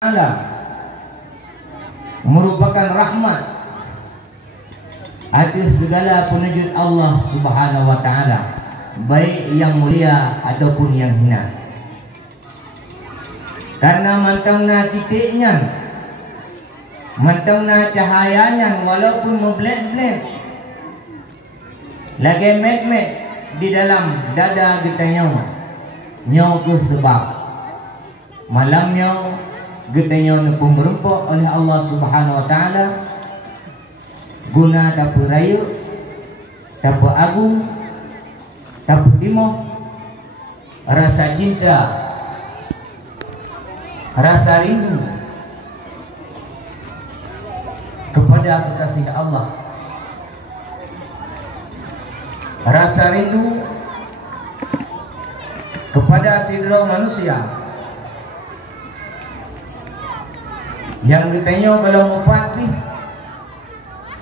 Ta'ala merupakan rahmat atas segala penujud Allah Subhanahu wa Ta'ala, baik yang mulia ataupun yang hina. Karena mantangna titiknya, mantangna cahayanya, walaupun memblek-blek lagi met-met di dalam dada kita nyaw ke sebab malamnya getanya pun berempuk oleh Allah Subhanahu wa Ta'ala guna dapat raya, dapat agung, dapat lima rasa cinta, rasa rindu kepada kekasih Allah, rasa rindu kepada sidra manusia yang ditanya kalau mupati,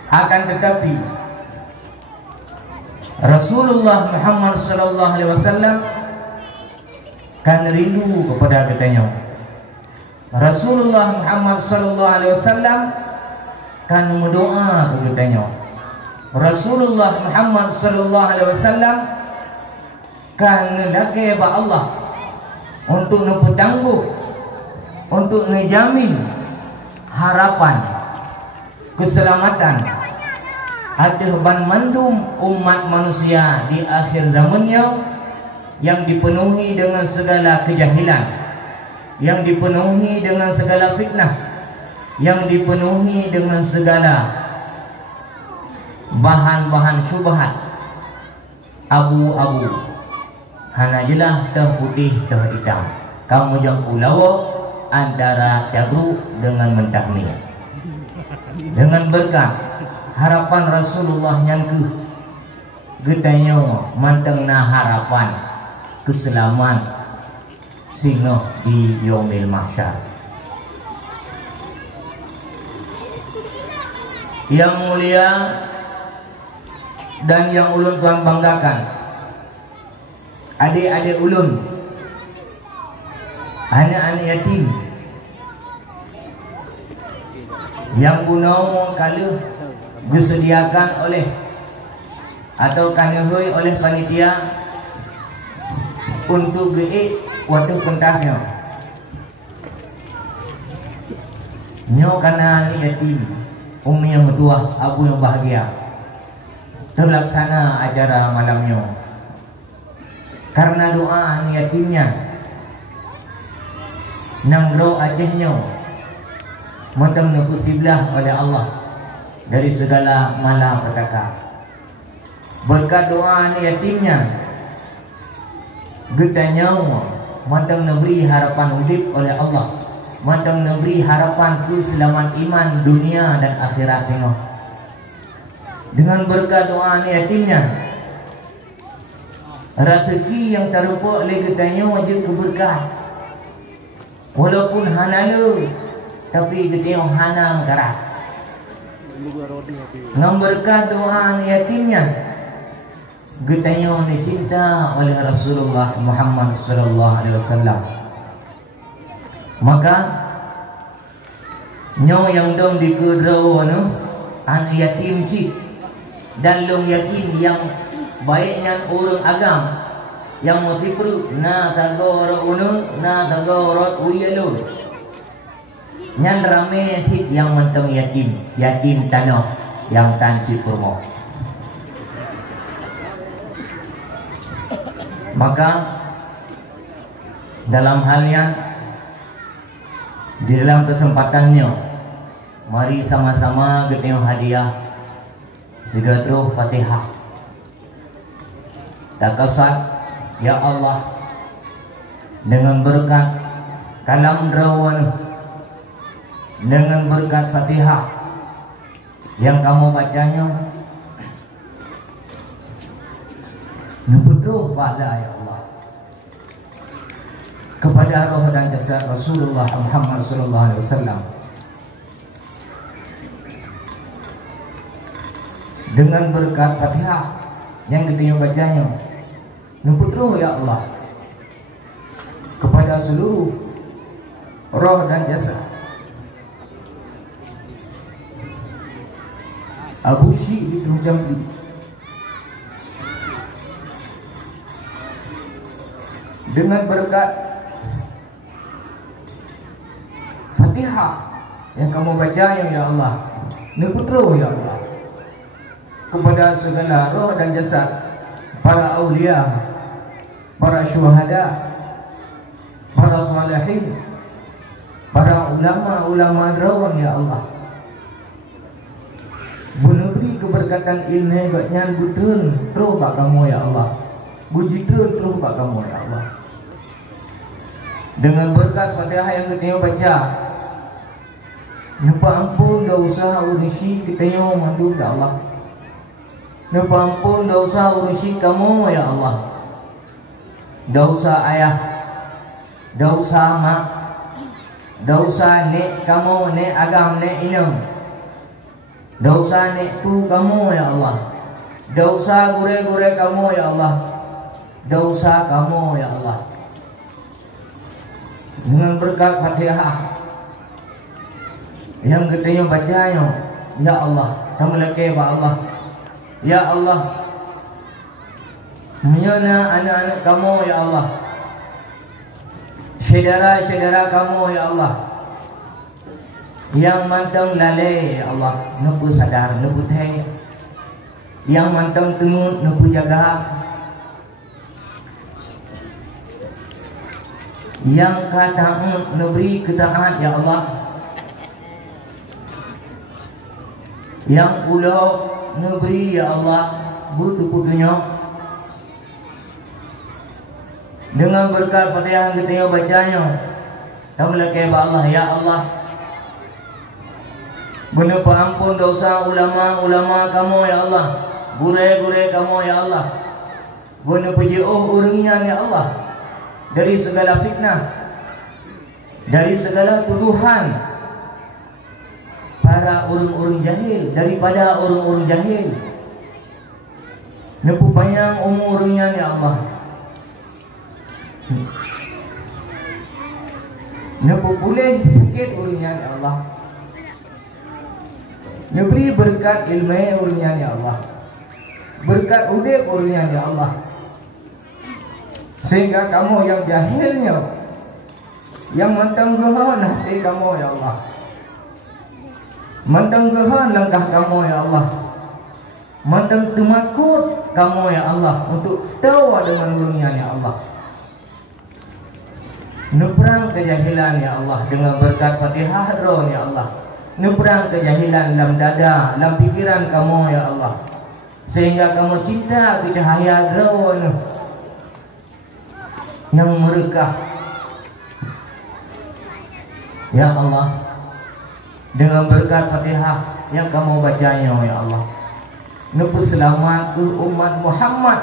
akan tetapi Rasulullah Muhammad sallallahu alaihi wasallam kan rindu kepada kitanya. Rasulullah Muhammad sallallahu alaihi wasallam kan berdoa ke kitanya. Rasulullah Muhammad sallallahu alaihi wasallam kan lagi ba Allah untuk nepetangguh, untuk ngejamin harapan keselamatan ada ban mandum umat manusia di akhir zamannya yang dipenuhi dengan segala kejahilan, yang dipenuhi dengan segala fitnah, yang dipenuhi dengan segala bahan-bahan syubhat, abu-abu, hana jelah teh putih teh hitam, kamu jang ulawa antara cagru dengan mentahni. Dengan berkat harapan Rasulullah yang getanya mantengna harapan keselamatan singa di yaumil mahsyar. Yang mulia dan yang ulun tuan banggakan, adik-adik ulun, anak-anak yatim yang punau kalau disediakan oleh atau kanehoi oleh panitia untuk geik waktu pentasnya nyo karena anak yatim, umi yang bertuah, abu yang bahagia, terlaksana acara malamnya karena doa anak yatimnya nanggro Acehnya matang nekusiblah oleh Allah dari segala malapetaka. Berkat doa ni yatimnya getanya matang neberi harapan hidup oleh Allah, matang neberi harapan keselamatan iman dunia dan akhirat tengok. Dengan berkat doa ni yatimnya rezeki yang terlupa oleh getanya wajib keberkah. Walaupun hanalu tapi getanya hana keras. Ngamberkan doa yatimnya getanya dicinta oleh Rasulullah Muhammad sallallahu alaihi wasallam. Maka nyo yang dong dikedraw anak yatim cik dan long yakin yang baiknya orang agam yang mesti perlu na tagor unun na tagor uyalun nyan rame hit yang menteng yatim, yatim tanah yang tanci kurma. Maka dalam halnya di dalam kesempatannya mari sama-sama getih hadiah segatro Fatihah. Takasat ya Allah, dengan berkat kalam rawan, dengan berkat Fatihah yang kamu bacanya, berdoa pada ya Allah kepada roh dan jasad Rasulullah Muhammad sallallahu alaihi wasallam. Dengan berkat Fatihah yang kita bacanya, berdoa ya Allah kepada seluruh roh dan jasad Abu Syih itu Jambi. Dengan berkat Fatihah yang kamu baca ya Allah, neputro ya Allah, kepada segala roh dan jasad para aulia, para syuhada, para salihin, para ulama-ulama derawan ya Allah. Beri keberkatan ilmu gaknya betul terus bak kamu ya Allah. Puji terus bak kamu ya Allah. Dengan berkat Fatihah yang kita baca, nyapa ampun dosa urusi kita yang mandu ya Allah. Nyapa ampun dosa urusi kamu ya Allah. Dosa ayah, dosa mak, dosa nek kamu, nek agam, nek inem, dosa nek tu kamu ya Allah, dosa gure-gure kamu ya Allah, dosa kamu ya Allah. Dengan berkat Fatihah yang kita bacanya, ya Allah, tamlake ba Allah, ya Allah, menyana anak-anak kamu ya Allah, saudara-saudara kamu ya Allah, yang mantang lalai ya Allah, nupu sadar, nupu teh, yang mantang tengut, nupu jaga, yang kata neberi ketaat ya Allah, yang pulau neberi ya Allah butuh-butuhnya. Dengan berkat Fatihah yang kita bacanya, tamlake ba Allah ya Allah, benar ampun dosa ulama-ulama kamu ya Allah, gure-gure kamu ya Allah, benar jauh urangnya ya Allah dari segala fitnah, dari segala tuduhan para orang-orang jahil, daripada orang-orang jahil. Nepu panjang umurnya ya Allah, nepu boleh sikit urangnya ya Allah, neberi berkat ilmu urangnya ya Allah, berkat udip urangnya ya Allah, sehingga kamu yang jahilnya, yang mantang gehan hati kamu ya Allah, mantang gehan langkah kamu ya Allah, mantang temakut kamu ya Allah untuk tahu dengan urangnya ya Allah. Nuprang kejahilan ya Allah dengan berkat Fatihah roh ya Allah. Nuprang kejahilan dalam dada, dalam pikiran kamu ya Allah, sehingga kamu cinta ke cahaya roh yang merekah ya Allah. Dengan berkat Fatihah yang kamu bacanya ya Allah, nupu selamat ke umat Muhammad,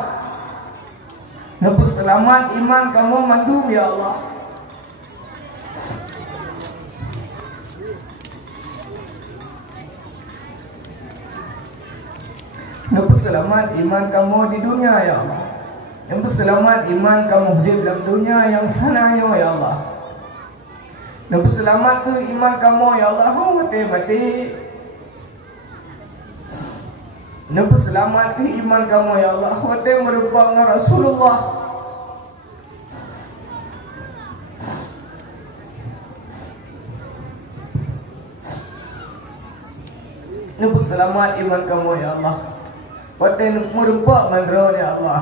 nupu selamat iman kamu mandum ya Allah, nupu selamat iman kamu di dunia ya Allah, nupu selamat iman kamu hidup dalam dunia yang fana ya Allah, nupu selamat ke iman kamu ya Allah mati-mati, nupu selamat ke iman kamu ya Allah mati merupakan Rasulullah, nupu selamat iman kamu ya Allah mati merupakan mandro ya Allah.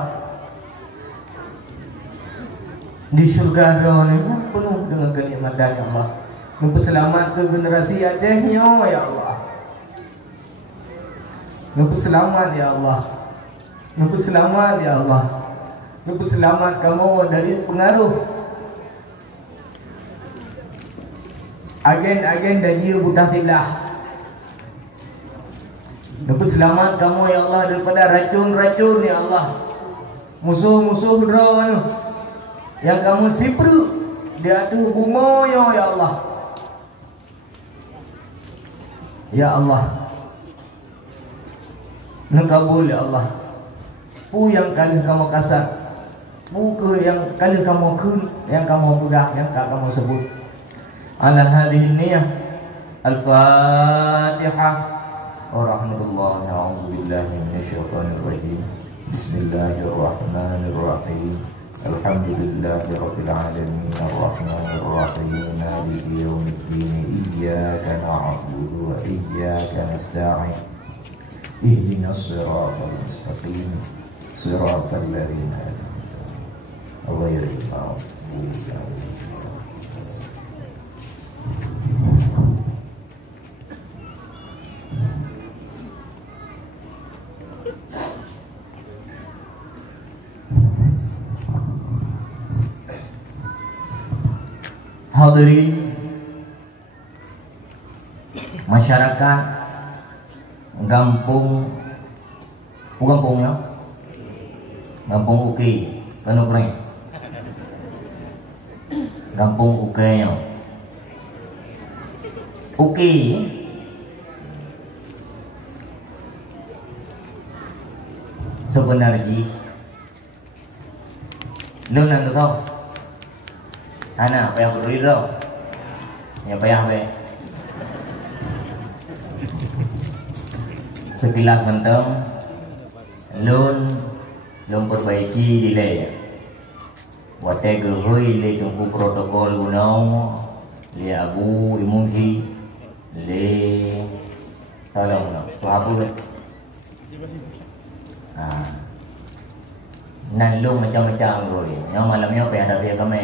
Di surga rohnya penuh dengan kenikmatan ya Allah. Nupu selamat ke generasi Acehnya ya Allah. Nupu selamat ya Allah. Nupu selamat ya Allah. Nupu selamat kamu dari pengaruh agen-agen daji buta silah. Nupu selamat kamu ya Allah daripada racun-racun ya Allah, musuh-musuh roh yang kamu sipru di atas bunga ya Allah. Ya Allah, nakabul ya Allah. Pu yang kali kamu kasar, pu ke yang kali kamu kun, yang kamu pegang, yang tak kamu sebut. Ala hadhihi niyah. Al-Fatihah. warahmatullahi a'udzubillahi minasyaitonirrajim. Bismillahirrahmanirrahim. Alhamdulillahi rabbil alamin arrahmanir rahim maliki yaumiddin iyyaka na'budu wa iyyaka nasta'in ihdinas siratal mustaqim siratal ladzina an'amta 'alaihim ghairil maghdubi 'alaihim. Hadirin masyarakat Gampung Gampungnya Gampung Uki Kanukring Gampung Ukinya Uki sebenarnya lu nanti tahu anak payah berdiri tau ya payah be sekilas menteng lun perbaiki dile wate gehui le tunggu protokol gunau le abu imunsi le tolong no tu abu be nan lu macam-macam rồi nhưng mà làm nhau phải ada việc kami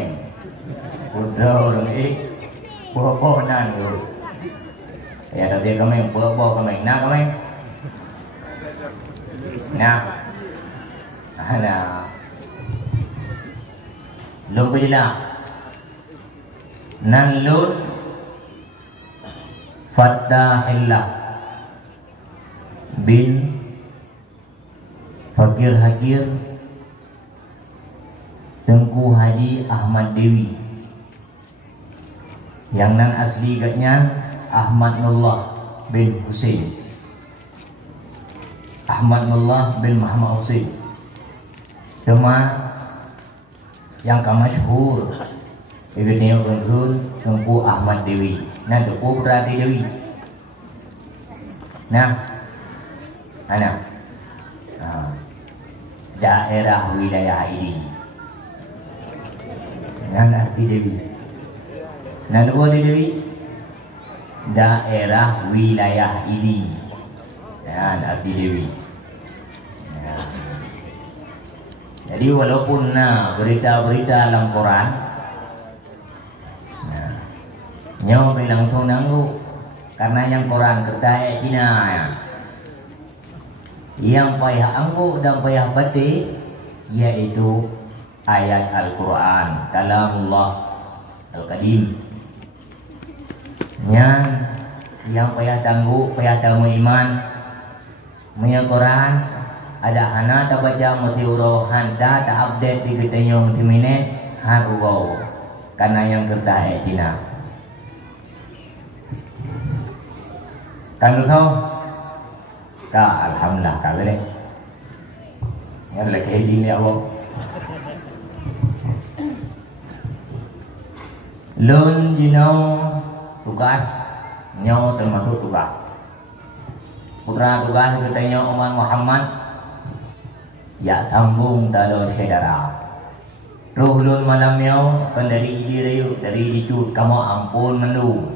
Putra orang buah nan tu. Ya ada dia kami buah kami nak kami. Nah, ada. Lom kejela. Nan lun Fattahillah bin Fakir Hakir Tengku Haji Ahmad Dewi. Yang nan asli katnya Ahmad Nullah bin Husain. Ahmad Nullah bin Muhammad Husain. Cuma yang kamasyhur itu tengok kunjul Tengku Ahmad Dewi. Nah, Tengku berarti Dewi. Nah, anak daerah wilayah ini. Nan arti Dewi. Nah, dua Dewi daerah wilayah ini. Ya, arti Dewi. Ya. Jadi walaupun berita-berita dalam Quran, nyawa bilang tu nanggu karena yang Quran kertai Cina ya. Yang payah anggu dan payah batik yaitu ayat Al-Quran kalamullah Al-Qadim. Yang payah tangguh, payah tamu iman punya Quran ada hana tak baca mesti urohan tak update di ketanya mesti minit haru karena yang kertas Cina kan lu tahu tak alhamdulillah kalau deh yang lagi ini Allah lun tugas nyawa termasuk tugas putra tugas katanya Umar Muhammad ya sambung dalam saudara roh lun malam nyawa kan dari rayu dari dicut kamu ampun mendu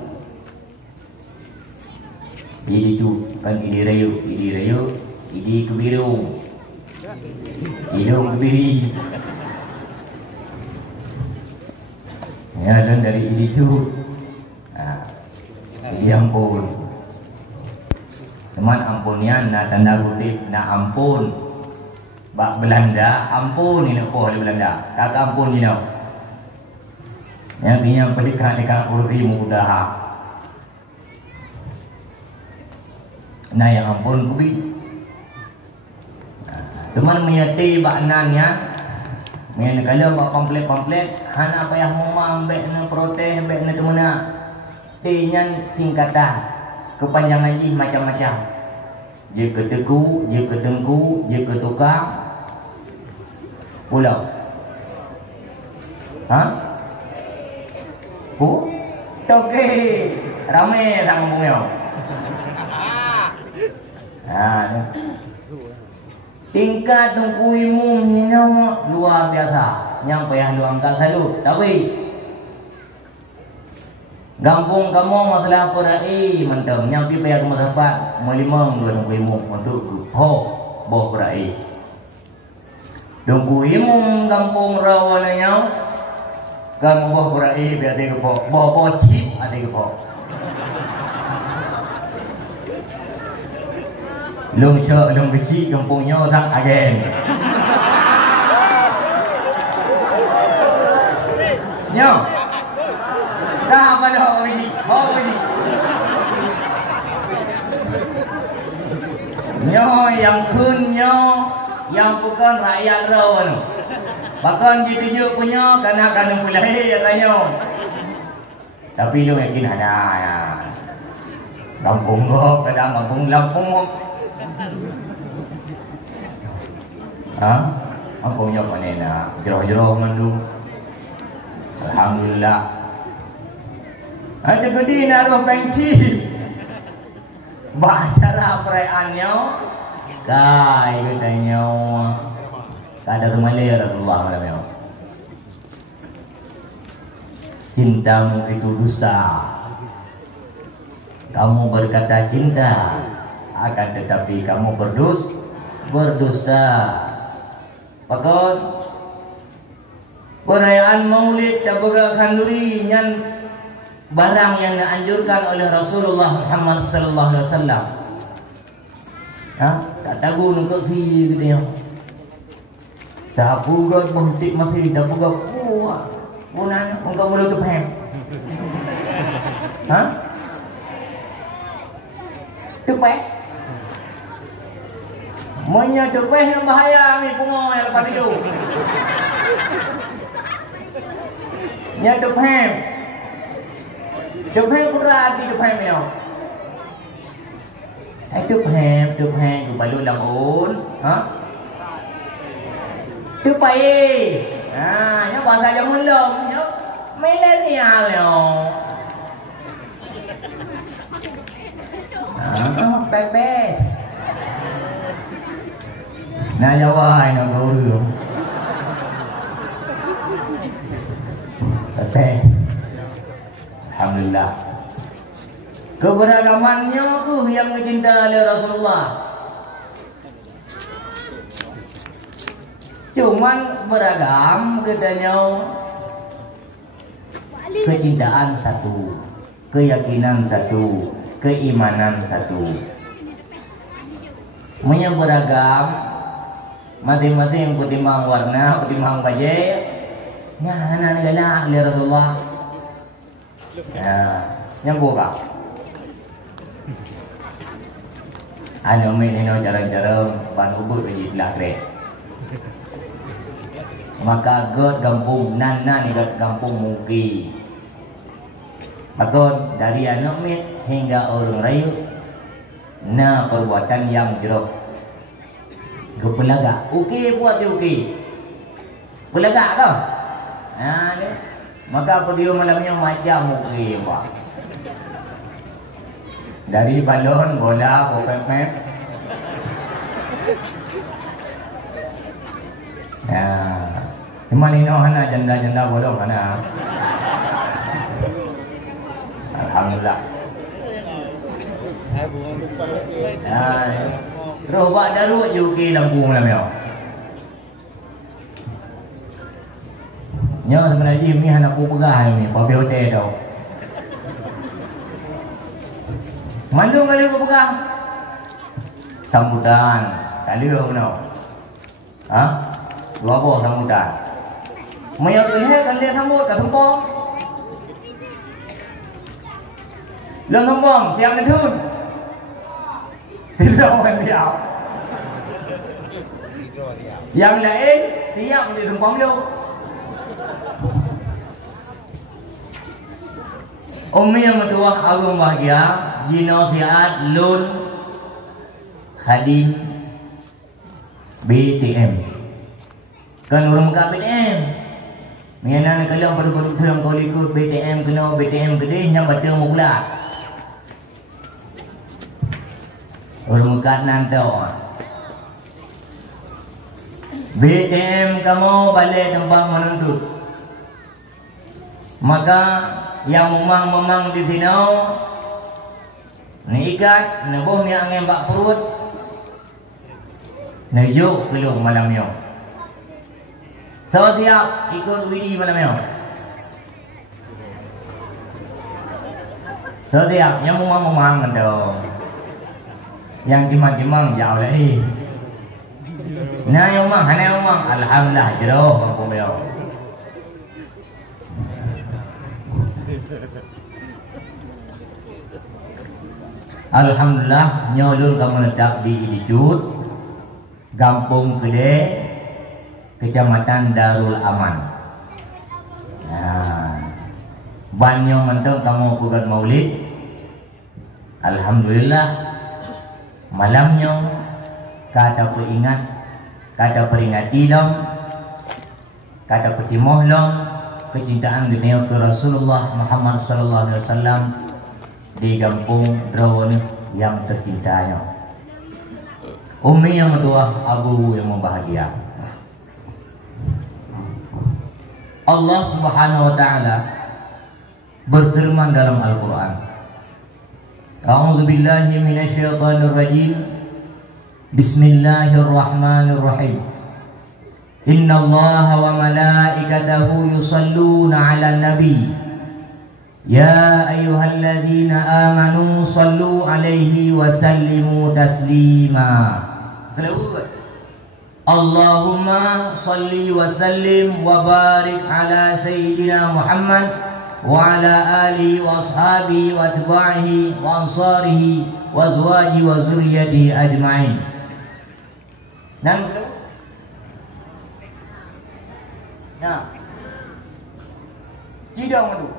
dicut kan rayu idi kebiru hidung kebiri ya dan dari dicut jadi ampun teman ampunnya na tanda kutip na ampun bak Belanda ampun ini poh di Belanda tak ampun ini yang punya pelikan dekat kursi mudah nah yang ampun kubi teman menyati bak nannya kalau bak pamflet hana payah mau ambek na protes ambek na temuna T-nya singkatan kepanjangan ini macam-macam. Dia keteku, dia ketengku, dia ketukar pulau. Toke ramai sang kampungnya. Tingkat tungku imum ni luar biasa. Yang payah lu angkat selalu. Tapi gampung kamu masalah perai mantap. Yang pi payah kamu dapat melimang dua tungku imum untuk boh perai. Tungku imum gampung rawananya kamu boh perai biar dia kepok. Boh chip ada kepok. Lung cek lung kecil kampungnya tak agen. Nyo. Dah pada lagi. Lagi. Nyo yang kunyo yang bukan rakyat rawan. Bahkan gitu je punya kanak-kanak pula katanya. Tapi lu yakin ada ya. Kampung kok kadang kampung Lampung. Kampung nyo mana nak? Jero-jero mandu. Alhamdulillah. Ada gede nak roh penci. Bacara perayaannya. Kai katanya. Kada kemana Rasulullah malamnya. Cintamu itu dusta. Kamu berkata cinta, akan tetapi kamu berdusta. Pakon perayaan Maulid tabaga kanduri nyan barang yang dianjurkan oleh Rasulullah Muhammad sallallahu alaihi wasallam. Tak tahu nunggu si gitu ya. Tak pugat bontik masih tak pugat kuat. Punan engkau belum depan. Depan. Monya depan yang bahaya ni pungo yang lepas itu. Nya depan. Depan berat di depan ni. Depan tu baru lamun, Depan. Yang bahasa zaman lom, milenial yo. Bebas. Nah Jawa ini dulu. Bebas. Alhamdulillah. Keberagamannya tu yang dicintai oleh Rasulullah. Cuman beragam katanya. Kecintaan satu, keyakinan satu, keimanan satu. Punya beragam, masing-masing pertimbang warna, pertimbang baju. Nya anak negara oleh Rasulullah. Yang buka. Ano may cara-cara panubur bagi belakre. Maka god kampung nana ni god kampung Muki. Bakon dari anak mit hingga orang rayu na perbuatan yang jerok. Kepelaga. Okey buat dia okey. Pelaga kau. Ni. Maka video malamnya macam okey buat. Dari balon bola popet-pet. Cuma ni hana janda-janda bolong hana. Alhamdulillah. Terus buat darut juga Lampung lah meo. Nyo sebenarnya ni hana aku pegah ni, papi hotel tau. Mandung kali aku pegang. Sambutan. Kali aku no. Dua boh sambutan. Mayat lihat kan dia sambut kat sempong. Lang sempong, siang netun. Tidak orang dia. Yang lain tiap di sempong dia. Umi yang kedua agung bahagia. Jino Fiat Lun Khadim BTM. Kan orang kat BTM. Mengenai kalau produk yang kau ikut BTM kena BTM gede yang baca mula. Orang kanan tau. BTM kamu balik tempat menuntut. Maka yang memang di sini ni ikat, nebom yang angin bak perut, nejuk kelung malam yo. So siap ikut widi malam yo. So siap yang memang kan dong. Yang timang-timang jauh lagi. Nah yang mang, hana yang mang, alhamdulillah jero mampu beliau. Alhamdulillah nyolul kamu letak di Idicut, Kampung Gede, Kecamatan Darul Aman. Nah, banyak mentong kamu bukan maulid. Alhamdulillah malamnya kata peringat. Kata peringati dong, kata petimoh dong, kecintaan dunia ke Rasulullah Muhammad sallallahu alaihi wasallam di kampung Drawon yang tercintanya. Umi yang berdoa, abu yang membahagia. Allah Subhanahu wa taala berfirman dalam Al-Qur'an. A'udzubillahi minasyaitonir rajim. Bismillahirrahmanirrahim. Innallaha wa malaikatahu yusalluna 'alan nabi. Ya ayyuhalladzina amanu sallu 'alaihi wa sallimu taslima. Allahumma salli wa sallim wa barik ala sayyidina Muhammad wa ala alihi wa ashabihi wa atba'ihi wa ansarihi wa azwaji wa zurriyyatihi ajma'in. Nah, tidak madu.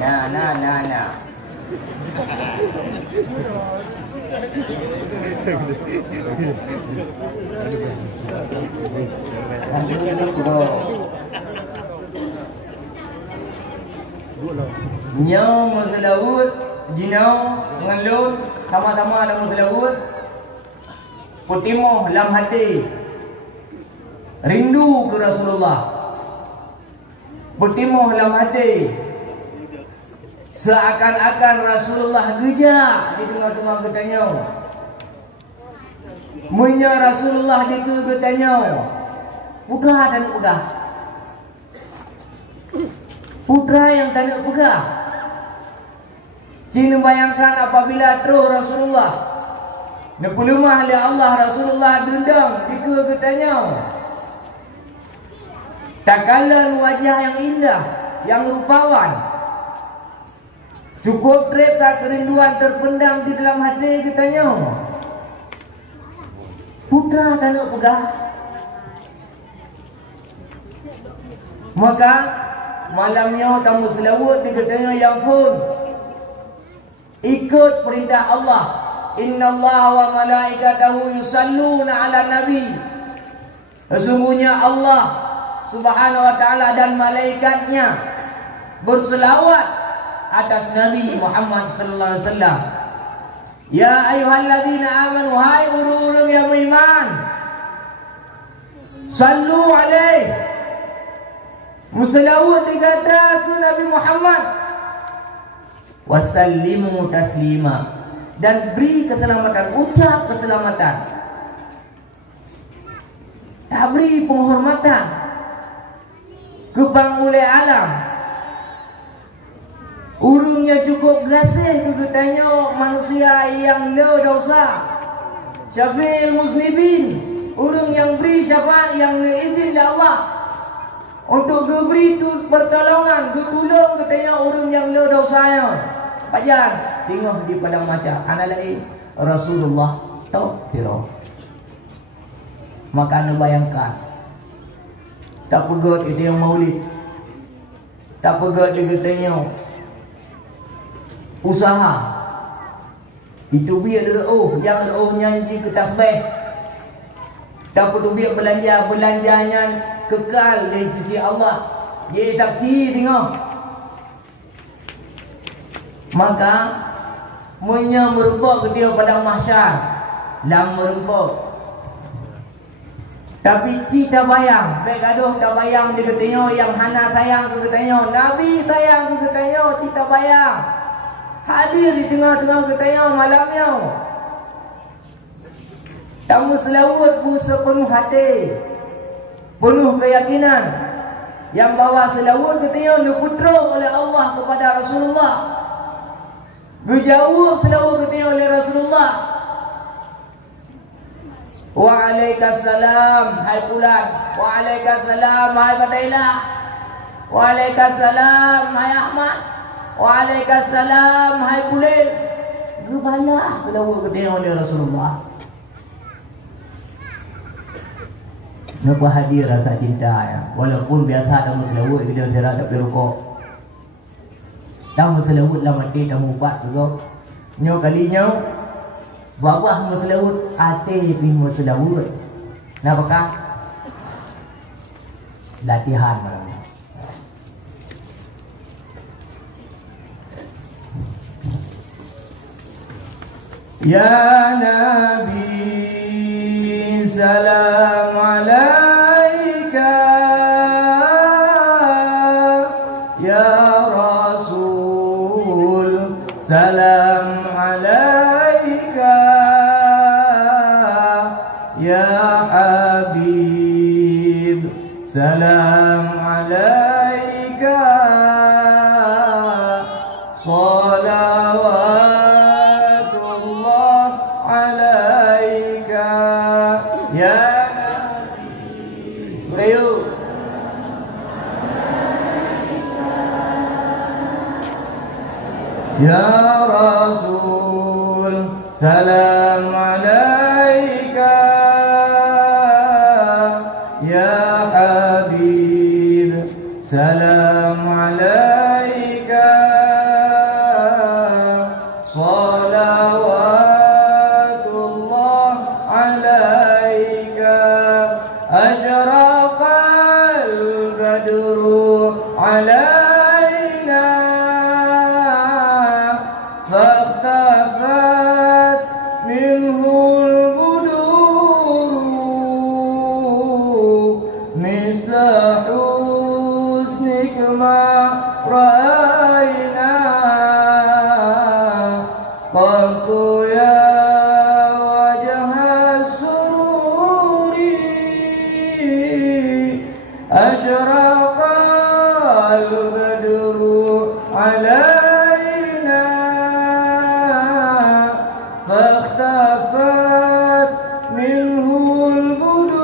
Nah. Nyau masalawut, jinau mengelun, sama-sama ada masalawut. Putimoh dalam hati, rindu ke Rasulullah. Putimoh dalam hati, seakan-akan Rasulullah gejak di tengah-tengah getanya. Munya Rasulullah di getanya. Putra tak nak pegah. Putra yang tak nak pegah. Cina bayangkan apabila terus Rasulullah Nepulumah oleh Allah, Rasulullah dendam di getanya. Tak kala wajah yang indah, yang rupawan, cukup reka kerinduan terpendam di dalam hati kitanya. Putra tak nak pegah. Maka malamnya tamu selawat di kitanya yang pun ikut perintah Allah. Innallaha wa malaikatahu yusalluna 'alan nabi. Sesungguhnya Allah Subhanahu wa taala dan malaikatnya berselawat atas Nabi Muhammad sallallahu alaihi wasallam. Ya ayyuhalladzina amanu, hai orang-orang yang beriman, sallu alaihi, musallawat dikata ke Nabi Muhammad, wasallimu taslima, dan beri keselamatan, ucap keselamatan, beri penghormatan kepada oleh alam. Urungnya cukup gasih kegetanya manusia yang le dosa, syafi'il muslimin, urung yang beri syafaat yang izin dari Allah untuk beri tu pertolongan, getulung katanya urung yang le dosanya. Pajan tengok di padang macam ana lain Rasulullah tauhiro. Maka anda bayangkan, tak pegot itu yang maulid, tak pegot dia katanya usaha itu biar yang nyanyi ke tasbih, tak perlu biar belanjanya kekal dari sisi Allah. Dia saksi tengok Maka munya merumpuk dia pada mahsyar lam merumpuk. Tapi cita bayang, baik gaduh dah bayang di ketenyo yang hana sayang ke ketenyo, Nabi sayang ke ketenyo, cita bayang. Hadir di tengah-tengah ketenyo malamnya. Tamu selawat bu sepenuh hati, penuh keyakinan yang bawa selawat ketenyo diputra oleh Allah kepada Rasulullah. Dijawab selawat ketenyo oleh Rasulullah. Waalaikumsalam hai Fulan, waalaikumsalam hai Fadailah, waalaikumsalam hai Ahmad, waalaikumsalam hai Pulil. Gebalah selawat ketenyo oleh Rasulullah. Nampak hadir rasa cinta ya. Walaupun biasa tamu selawat kita serah tapi rokok. Tamu selawat lah mati tamu upat tu kau. Nyo kalinya bawah selawat ate pin selawat. Napakah? Latihan malam ni. Ya Nabi salam alaika, ya Rasul salam alaika, ya Habib salam alaika, salawatullah alaika, ya Nabi. Beriu. Ya Rasul salam alaika, ya Habib salam alaika, salawatullah alaika, asyraqal badru alaina, فاختفت منه البدور مثل حسنك ما رأينا قط يا وجه السرور أشرق البدر علينا فاختفت منه البدور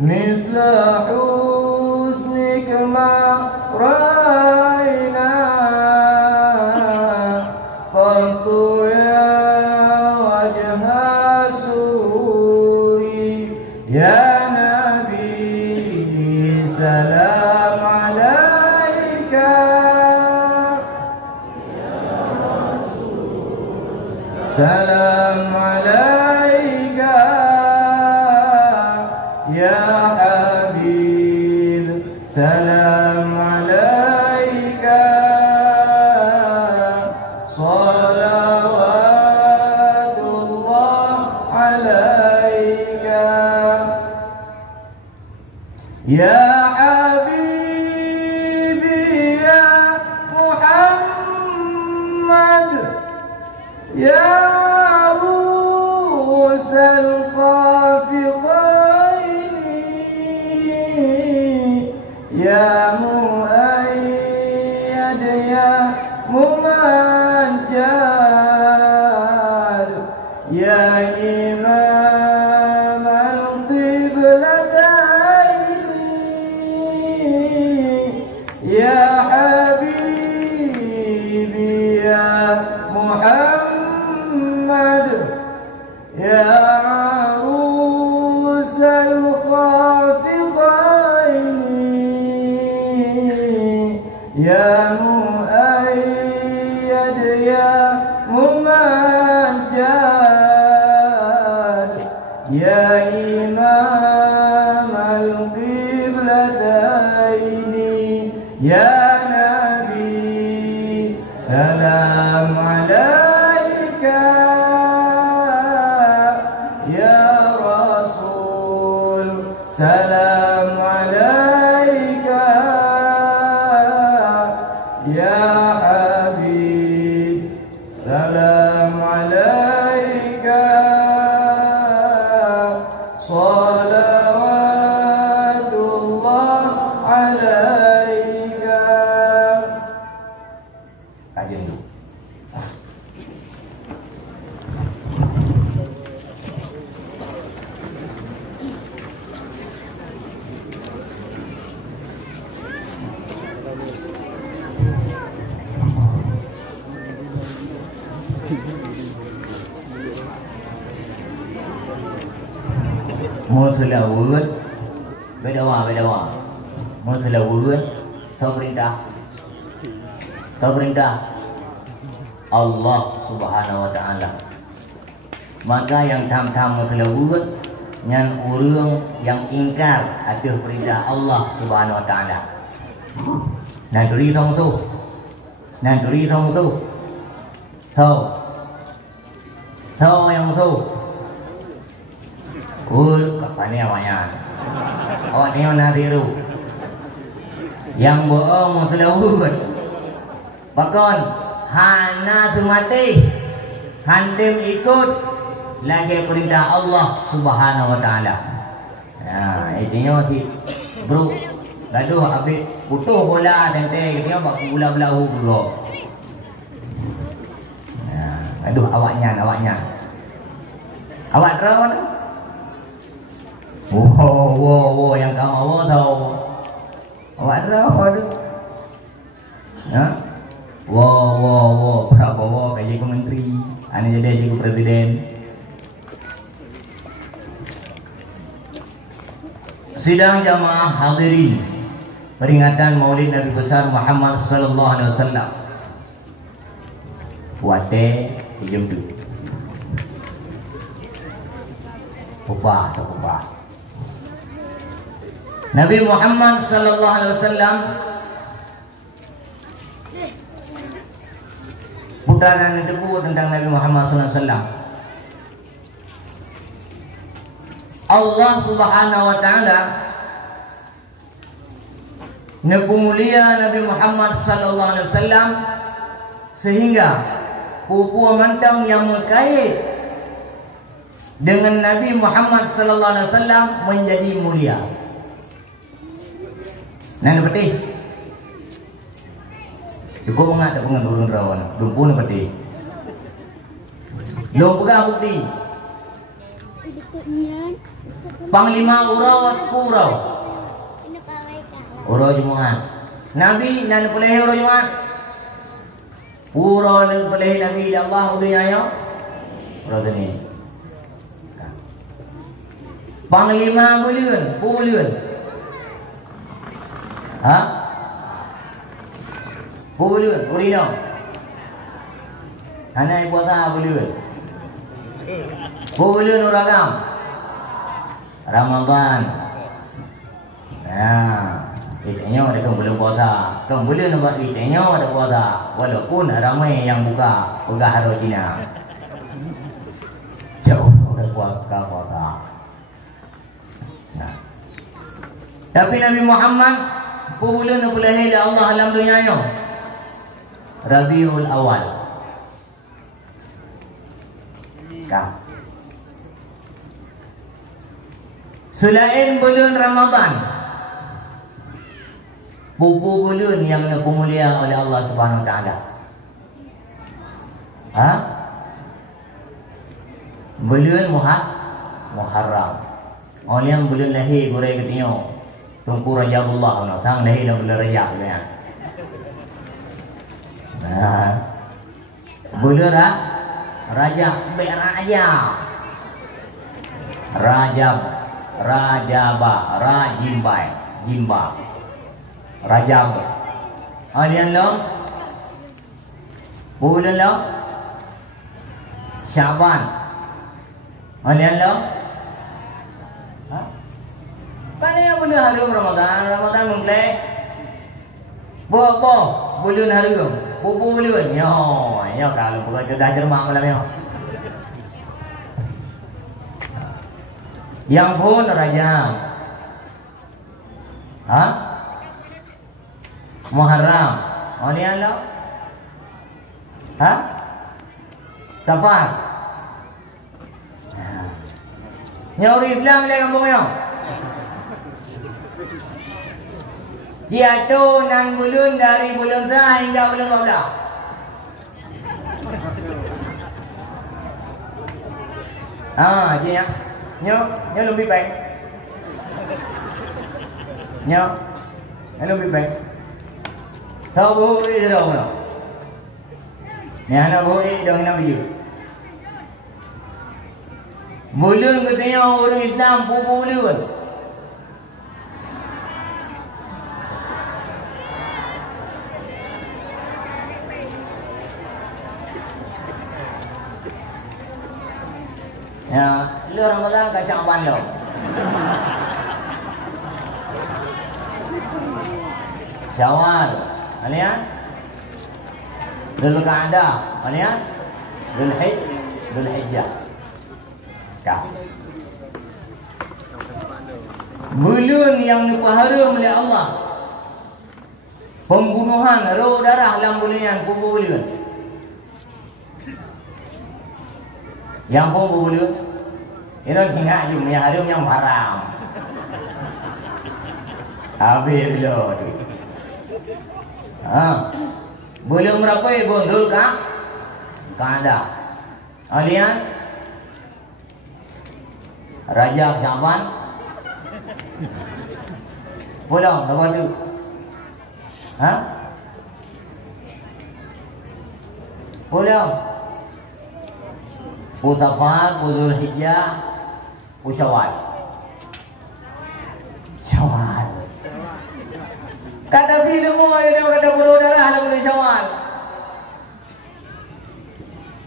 مثل حسنك ما رأينا قط يا وجه سروري يا نبي سلام عليك سلام عليك يا حبيب سلام عليك صلوات الله عليك يا حبيبي يا محمد يا عروس الخافقين يا مؤيد يا ممجد يا إمام القبلتين يا حبيبي يا محمد يا عروس الخافقين يا مؤيد يا ممجد يا إمام القبلتين يا نبي salam alaika ya Rasul, salam alaika ya Habib, salam alaika salawatullah alaika. Kajian dulu. Mula word beda. Mula word perintah Allah Subhanahu wa taala. Maka yang tham mula word ngan urang yang ingkar atas perintah Allah Subhanahu wa taala. Nan turi thông tu. Thâu yang tu. Kapanya awaknya. Awak tengok nanti tu. Yang bohong muslawud. Bahkan hana semati hantim ikut lagi perintah Allah Subhanahu wa taala. Ya, intinya si bro gaduh habis putus bola tente kita bak bola belahu bro. Ya, gaduh awaknya. Awak draw. Wow, yang kamu awak tahu. Awak draw tu. Ya. Wow, Prabowo kayak jadi menteri, ane jadi presiden. Sidang jamaah hadirin peringatan Maulid Nabi besar Muhammad sallallahu alaihi wasallam. Wate hijau tu. Ubah. Nabi Muhammad sallallahu alaihi wasallam putaran debu tentang Nabi Muhammad sallallahu alaihi wasallam. Allah Subhanahu wa taala Nabi mulia Nabi Muhammad sallallahu alaihi wasallam sehingga pupu mantang yang berkait dengan Nabi Muhammad sallallahu alaihi wasallam menjadi mulia. Nan peti. Cukup mengat tak pengen rawan. Lumpun peti. Lo pegang bukti. Panglima Urau. Urau Jumaat. Nabi nan peleh Urau Jumaat. Urau nan peleh Nabi di Allah dunia yo. Urau ni. Panglima buliun. Ha? Buliun, urino. Anai buata buliun. Buliun uragam. Ramadan. Ya, itanya ada belum puasa. Kemudian buat itanya ada puasa. Walaupun ramai yang buka pegah hari Cina. Jauh ada puasa. Nah. Tapi Nabi Muhammad bulan bulan Allah alam dunia yo. Rabiul Awal. Kah. Selain bulan Ramadan, bulan yang dimuliakan oleh Allah Subhanahu wa taala. Ha? Bulan Muharram. Oleh yang bulan lahir goreng ketino. Tungku Rajabullah no, sang lahir dalam bulan Rajab ya. Nah. Bulan Rajab, Jimba. Rajab. Alian lo. Bulan lo. Syaban. Alian lo. Ha? Mana yang bulan harum Ramadan mengklek. Bulan harum. pupu beliun. Yo, kalau bukan dah cermak malam yo. Yang pun rajam. Ha? Muharram. Oh ni Allah. Ha? Safar. Nyori Islam dia kampung yo. Jatuh 6 bulan dari bulan Sah hingga bulan 12. Chị nhá. Nhớ luôn biết bạn. Nhớ luôn biết bạn. Thâu bố đi đâu nào. Nhà nó bố đi đâu năm bây giờ. Bulan katanya orang Islam pupu bulan. Ya, lu Ramadan kat Syaban lo. Syawal, alian? Dzulqa'dah, alian? Dzulhijjah. Kah. Bulan yang diharam oleh Allah. Pembunuhan roh darah dalam bulan yang pupu bulan. Yang pun boleh, ini ingat yang haram yang haram. Habis lo tu. Boleh berapa bondol kah? Kada. Alian Rajab Syaban. Pulang berapa tu? Pulang. Safar, Dzulhijjah, Syawal. Syawal. Kata film dia kata berdarah dalam bulan Syawal.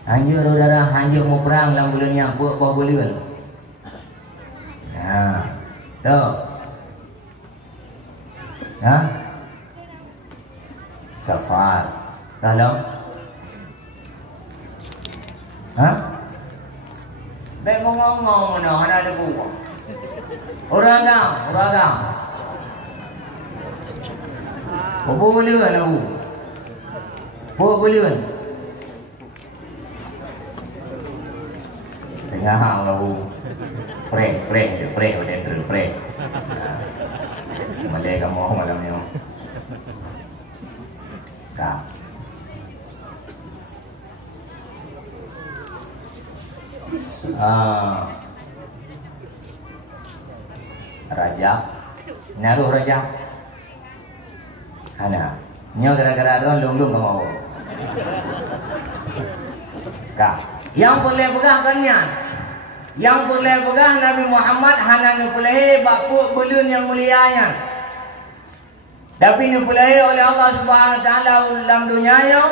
Hanjur berdarah, hanjur mau perang dalam bulan yang buah bulan. Nah, tu. Safar. Dalam. Bengong-ngong mana ada buah. Uragam. Apa boleh kan aku? Apa boleh kan? Tengah hang aku. Pray betul pray. Malay kamu malam ni. Kak. Rajab naruh Rajab ana nyo gara-gara doang lung-lung kamu kah yang boleh pegang kanyan yang boleh pegang Nabi Muhammad hana boleh bapuk bulan yang mulianya tapi boleh oleh Allah Subhanahu wa taala dalam dunia yo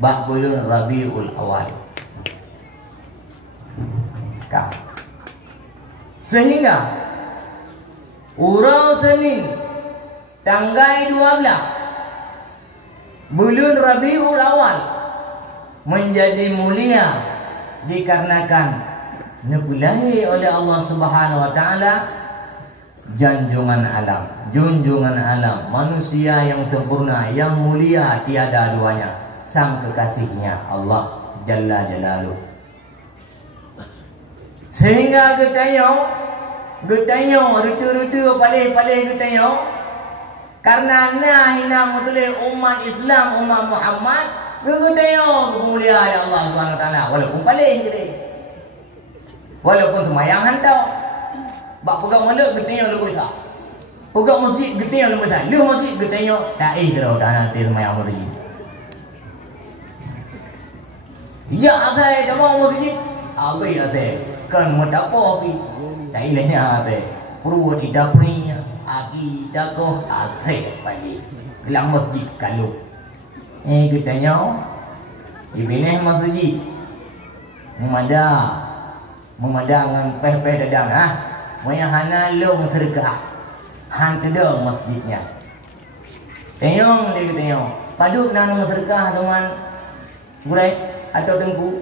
bak bulan Rabiul Awal. Sehingga orang Senin tanggal 12 bulan Rabiul Awal menjadi mulia dikarenakan dipilih oleh Allah Subhanahu wa taala junjungan alam manusia yang sempurna yang mulia tiada duanya sang kekasihnya Allah Jalla Jalaluh. Sehingga getayau rutu-rutu palih-palih getayau karena hina mutulih umat Islam umat Muhammad getayau kemuliaan ya Allah Subhanahu wa taala walaupun palih gede walaupun semayang hantau bak pegang malak getayau lebih besar pegang masjid getayau lebih besar lu masjid getayau taih kalau dah nanti semayang hari ya asal dah mau masjid apa ya asal kan mendapat api tak ilahnya apa perlu didaprinya aki dagoh asik pagi gelang masjid kalau kita nyaw ibineh masjid memadang peh-peh dadang moya hana long tergah han kedong masjidnya tengok dia tengok Paduk nang sedekah dengan gurai atau dengku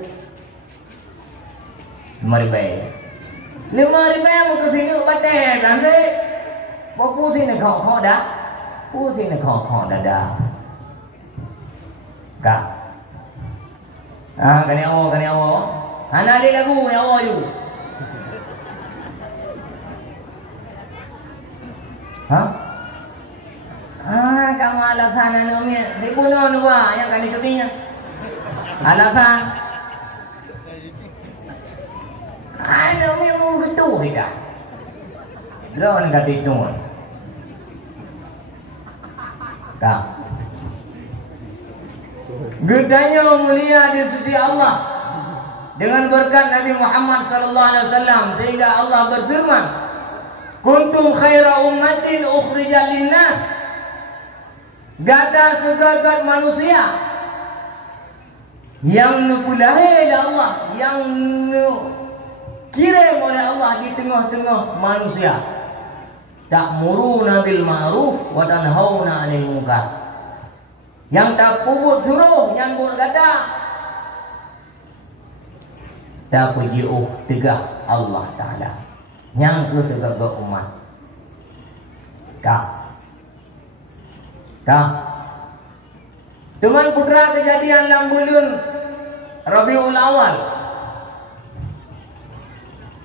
5,000 mau ke sini batai kan deh. Bapu sini kau dah. Pu sini kau dah. Kak. Kani awak. Anak dia lagu ni awak you. Kamu alasan anu ni dibunuh nu ba yang kani ketinya. Alasan anu mi mau gitu tidak. Lawan kata itu. Kak. Gedanya mulia di sisi Allah dengan berkat Nabi Muhammad sallallahu alaihi wasallam sehingga Allah berfirman, "Kuntum khaira ummatin ukhrijat linnas." Gada segagat manusia yang nupulahi oleh Allah, yang kirim oleh Allah di tengah-tengah manusia. Ta'muruna bil ma'ruf wa tanhauna 'anil munkar. Yang tak puput suruh nyambut gada. Tak pujiuh tegah Allah Ta'ala. Yang ke segala umat. Dengan putra kejadian dalam bulan Rabiul Awal.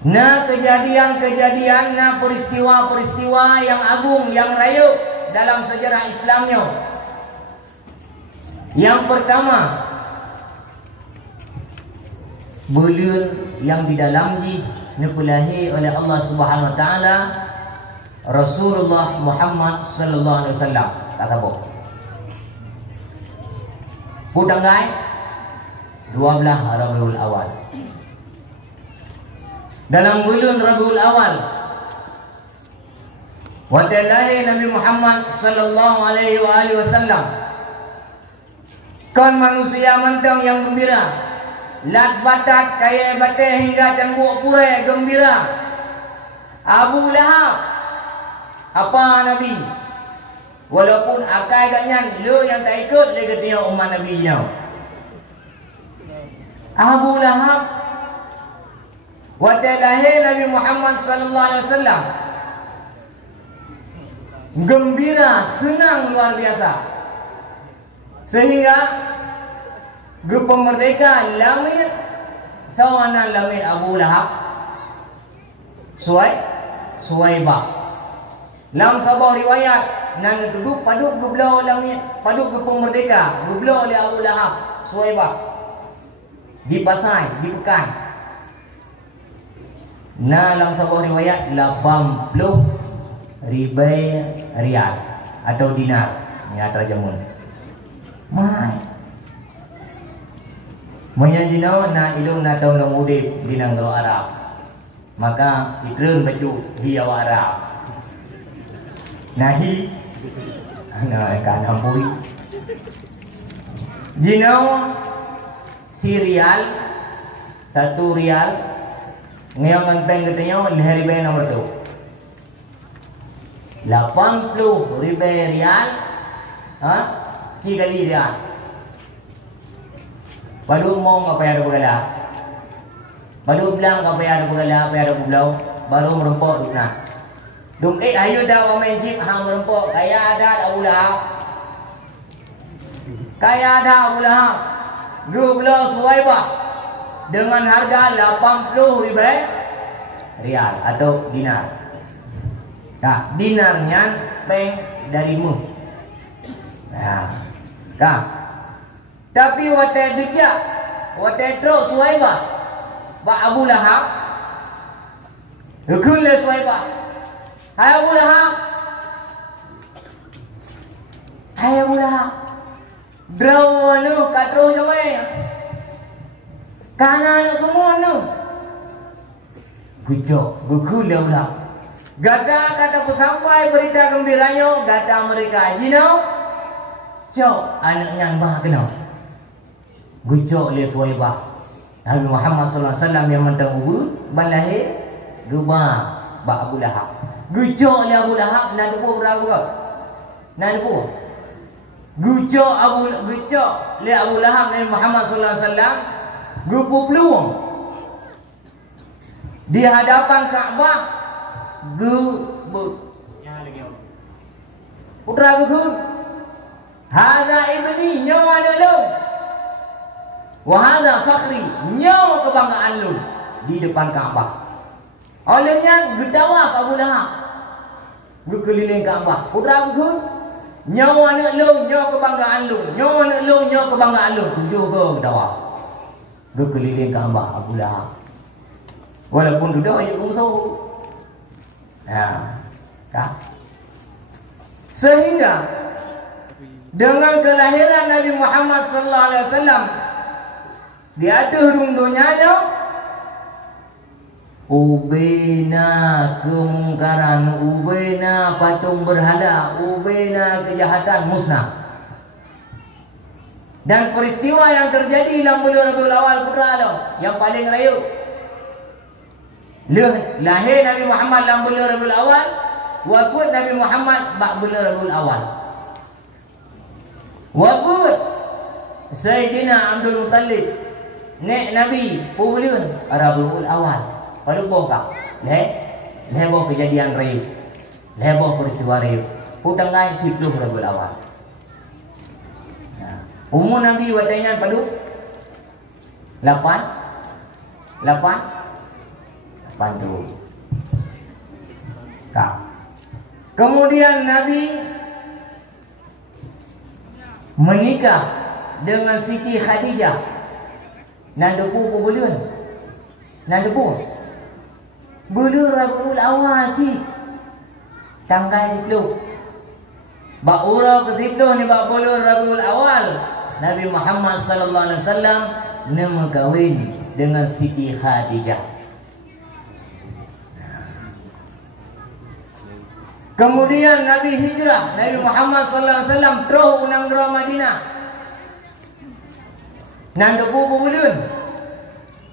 Nah kejadian-kejadian, nah peristiwa-peristiwa yang agung, yang rayu dalam sejarah Islamnya. Yang pertama, bulan yang di dalamnya dipulahi oleh Allah Subhanahu Wa Taala Rasulullah Muhammad Sallallahu Alaihi Wasallam. Kata boh. Putanggai 12 Rabiul Awal. Dalam bulan Rabiul Awal, waktu lahir Nabi Muhammad Sallallahu Alaihi Wasallam, kan manusia mentang yang gembira, lat batat kaya batai hingga canggu purai gembira. Abu Lahab, apa Nabi? Walaupun akai ganyan, lu yang tak ikut le ketia umat Nabi nya. Abu Lahab waktu lahir Nabi Muhammad sallallahu alaihi wasallam gembira, senang luar biasa. Sehingga pemerdeka lamir sawana lamir Abu Lahab Suwaibah. Dalam sebuah riwayat nan duduk paduk geblau lamir paduk ke pemerdeka geblau oleh Abu Lahab Suwaibah di Pasai, di Pekan. Nah, dalam sebuah riwayat 80,000 rial atau dinar. Ini terjemun. Mai. Menyanjinau na ilung na tahu lang udip bilang kalau Arab. Maka ikreun baju hiaw Arab. Nahi kan hampuri. Jinau si rial 1 rial ngayon ang peng katanya hari bay nomor 2 80,000 rial kali rial. Baru mau apa yang ada bergala, baru bilang apa yang ada bergala, apa yang ada berbelau, baru merempok dukna. Ayo dah orang jip hang merempok, kaya ada Abu Lahab, kaya ada Abu Lahab, belau Suwaibah dengan harga 80,000 rial atau dinar. Nah, dinarnya peng darimu. Nah, tapi waktu dia, waktu terus Suwaibah, Pak Abu Lahab, hukumlah Suwaibah. Hai Abu Lahab, hai Abu Lahab, berapa nu kado jamai, kana nu semua nu, gucok, hukumlah Abu Lahab. Gada kata sampai berita gembiranya, gada mereka jinau, cok anaknya bah kenal. Gucok le Suwaibah. Nabi Muhammad sallallahu alaihi wasallam yang mentang ubur balahir gubah ba Abu Lahab. Gucok le Abu Lahab nak depu berapa? Nak depu. Gucok le Abu Lahab Nabi Muhammad sallallahu alaihi wasallam gupu peluang di hadapan Kaabah putra gugur hadza ibni nyawa lu wa hadza fakhri nyawa kebanggaan lu di depan Kaabah. Olehnya gedawak Abu Lahab keliling Kaabah putra gugur nyawa anak lu, nyawa kebanggaan lu. Nyawa anak lu, nyawa kebanggaan lu. Tujuh ke kedawah. Ke keliling Kaabah Abu Lahab. Walaupun duduk aja musuh. Kak. Sehingga dengan kelahiran Nabi Muhammad sallallahu alaihi wasallam di atas rundunnya ubena kemungkaran, ubena patung berhala, ubena kejahatan musnah. Dan peristiwa yang terjadi dalam bulan Rabiul Awal putra lo, yang paling rayu. Lahir Nabi Muhammad dalam bulan Rabiul Awal, wafat Nabi Muhammad bak bulan Rabiul Awal. Wafat Sayyidina Abdul Muttalib, nek Nabi bulan Rabiul Awal. Pada boka, leboh kejadian rayu, leboh peristiwa rayu. Putanggai 10 Rabiul Awal. Umur Nabi watanya padu 8 tu. Kak. Kemudian Nabi menikah dengan Siti Khadijah. Nandepu bulan. Nandepu. Bulan Rabiul Awal cik. Tanggal 10. Bak urau ke 10 ni bak bulan Rabiul Awal. Nabi Muhammad sallallahu alaihi wasallam nama kahwin dengan Siti Khadijah. Kemudian Nabi hijrah, Nabi Muhammad sallallahu alaihi wasallam terus unang gerah Madinah. Nan debu bulan.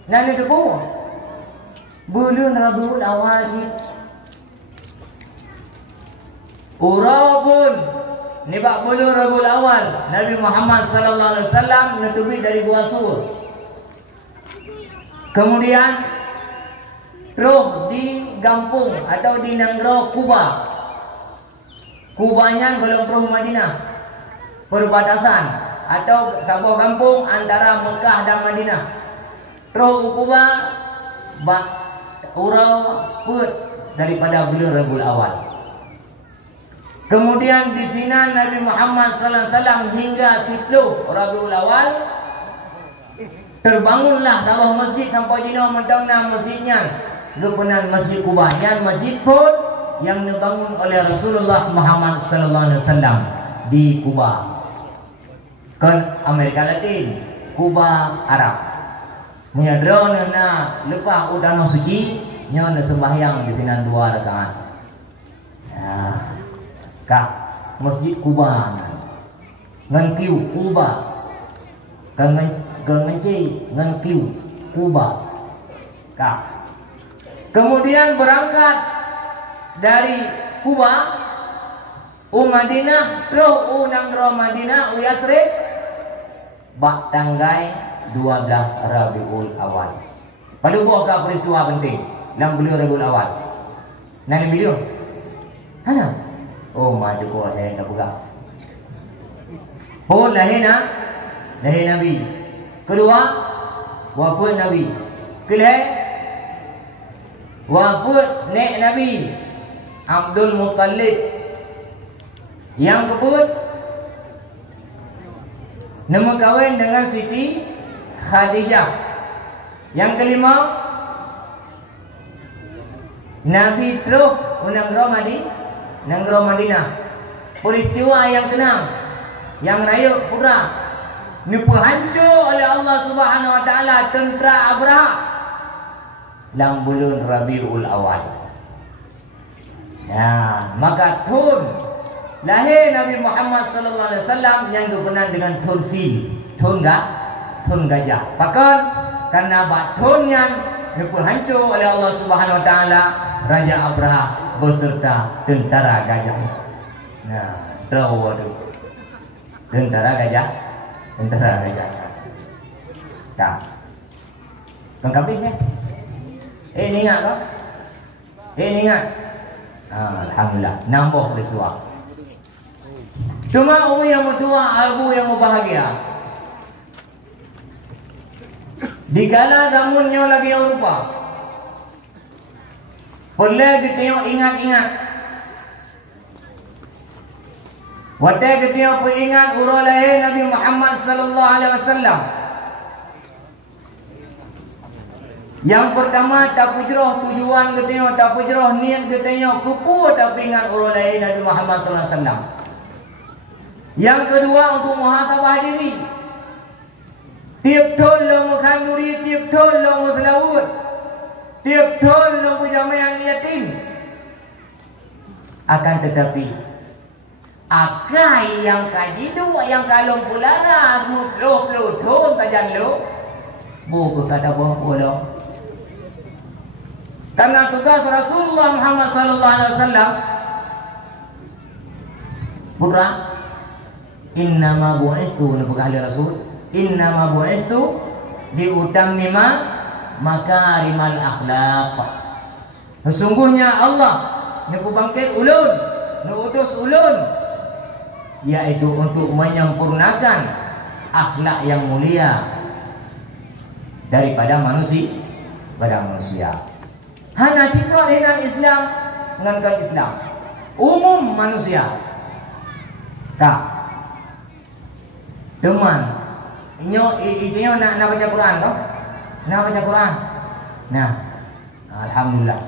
Nan debu. Bulan Rabiul Awal ni. Urabun ni bak bulan Rabiul Awal. Nabi Muhammad sallallahu alaihi wasallam netubi dari Gua Sur. Kemudian terus di Gampung atau di Nanggro Kuba. Kubanya kalau terus Madinah. Perbatasan atau sebuah kampung antara Mekah dan Madinah. Terus Kuba bak urau put daripada bulan Rabiul Awal. Kemudian di sini Nabi Muhammad sallallahu alaihi wasallam hingga 10 Rabiul Awal terbangunlah sebuah masjid sampai jino mentangna masjidnya kepunan Masjid Kuba. Yang masjid pun yang dibangun oleh Rasulullah Muhammad sallallahu alaihi wasallam di Kuba. Kan Amerika Latin, Kuba Arab. Menyadron na lepas udano suci nyo na sembahyang di sini 2 rakaat. Kak Masjid Kuba ngan kiu Kuba kan ngencei ngan kiu Kuba. Kak kemudian berangkat dari Kuba Madinah terus Nanggro Madinah Yasrib bak tanggai 12 Rabiul Awal. Pada buah peristiwa penting dalam bulan Rabiul Awal. Nani video? Mana? Oh, maju ko lahir na buka. Oh, lahir Nabi. Kedua, wafat Nabi. Kelih, wafat nek Nabi Abdul Muttalib. Yang kebut nama kahwin dengan Siti Khadijah. Yang kelima, Nabi terus Nanggro Madinah. Peristiwa yang tenang, yang raya pura, dihancur oleh Allah Subhanahu Wa Taala tentera Abraha dalam bulan Rabiul Awal. Ya, maka tun lahir Nabi Muhammad sallallahu alaihi wasallam yang dikenal dengan tun fil, tun gajah. Bahkan karena batunnya dihancur oleh Allah Subhanahu Wa Taala Raja Abraha beserta tentara gajah. Nah, tahu Tentara gajah. Tak. Pengkabihnya. Ni ingat kau? Ni ingat. Alhamdulillah, nambah peristiwa. Cuma umi yang mertua, abu yang bahagia. Dikala gamunnya lagi Eropa, boleh kita ingat-ingat. Waktu kita ingat urut lahir Nabi Muhammad sallallahu alaihi wasallam. Yang pertama tak pujrah tujuan kita, tak pujrah niat kita, kupu tapi ingat urut lahir Nabi Muhammad sallallahu alaihi wasallam. Yang kedua untuk muhasabah diri. Tiap tahun lo kanduri, tiap tahun lo selawat, tiap tahun lo pujamai yang yatim. Akan tetapi akai yang kajidu yang kalong pulara mutlo tahun kajan lo buku kata bahawa lo. Karena tugas Rasulullah Muhammad sallallahu alaihi wasallam putra innama bu'istu nabi ahli rasul innama bu'istu diutammima makarimal akhlaq. Sesungguhnya Allah nak bangkit ulun, nak utus ulun, yaitu untuk menyempurnakan akhlak yang mulia daripada manusia. Hanya citra dengan Islam dengan Islam umum manusia. Tak. Teman, inyo nak baca Quran toh? Nak baca Quran. Nah, alhamdulillah.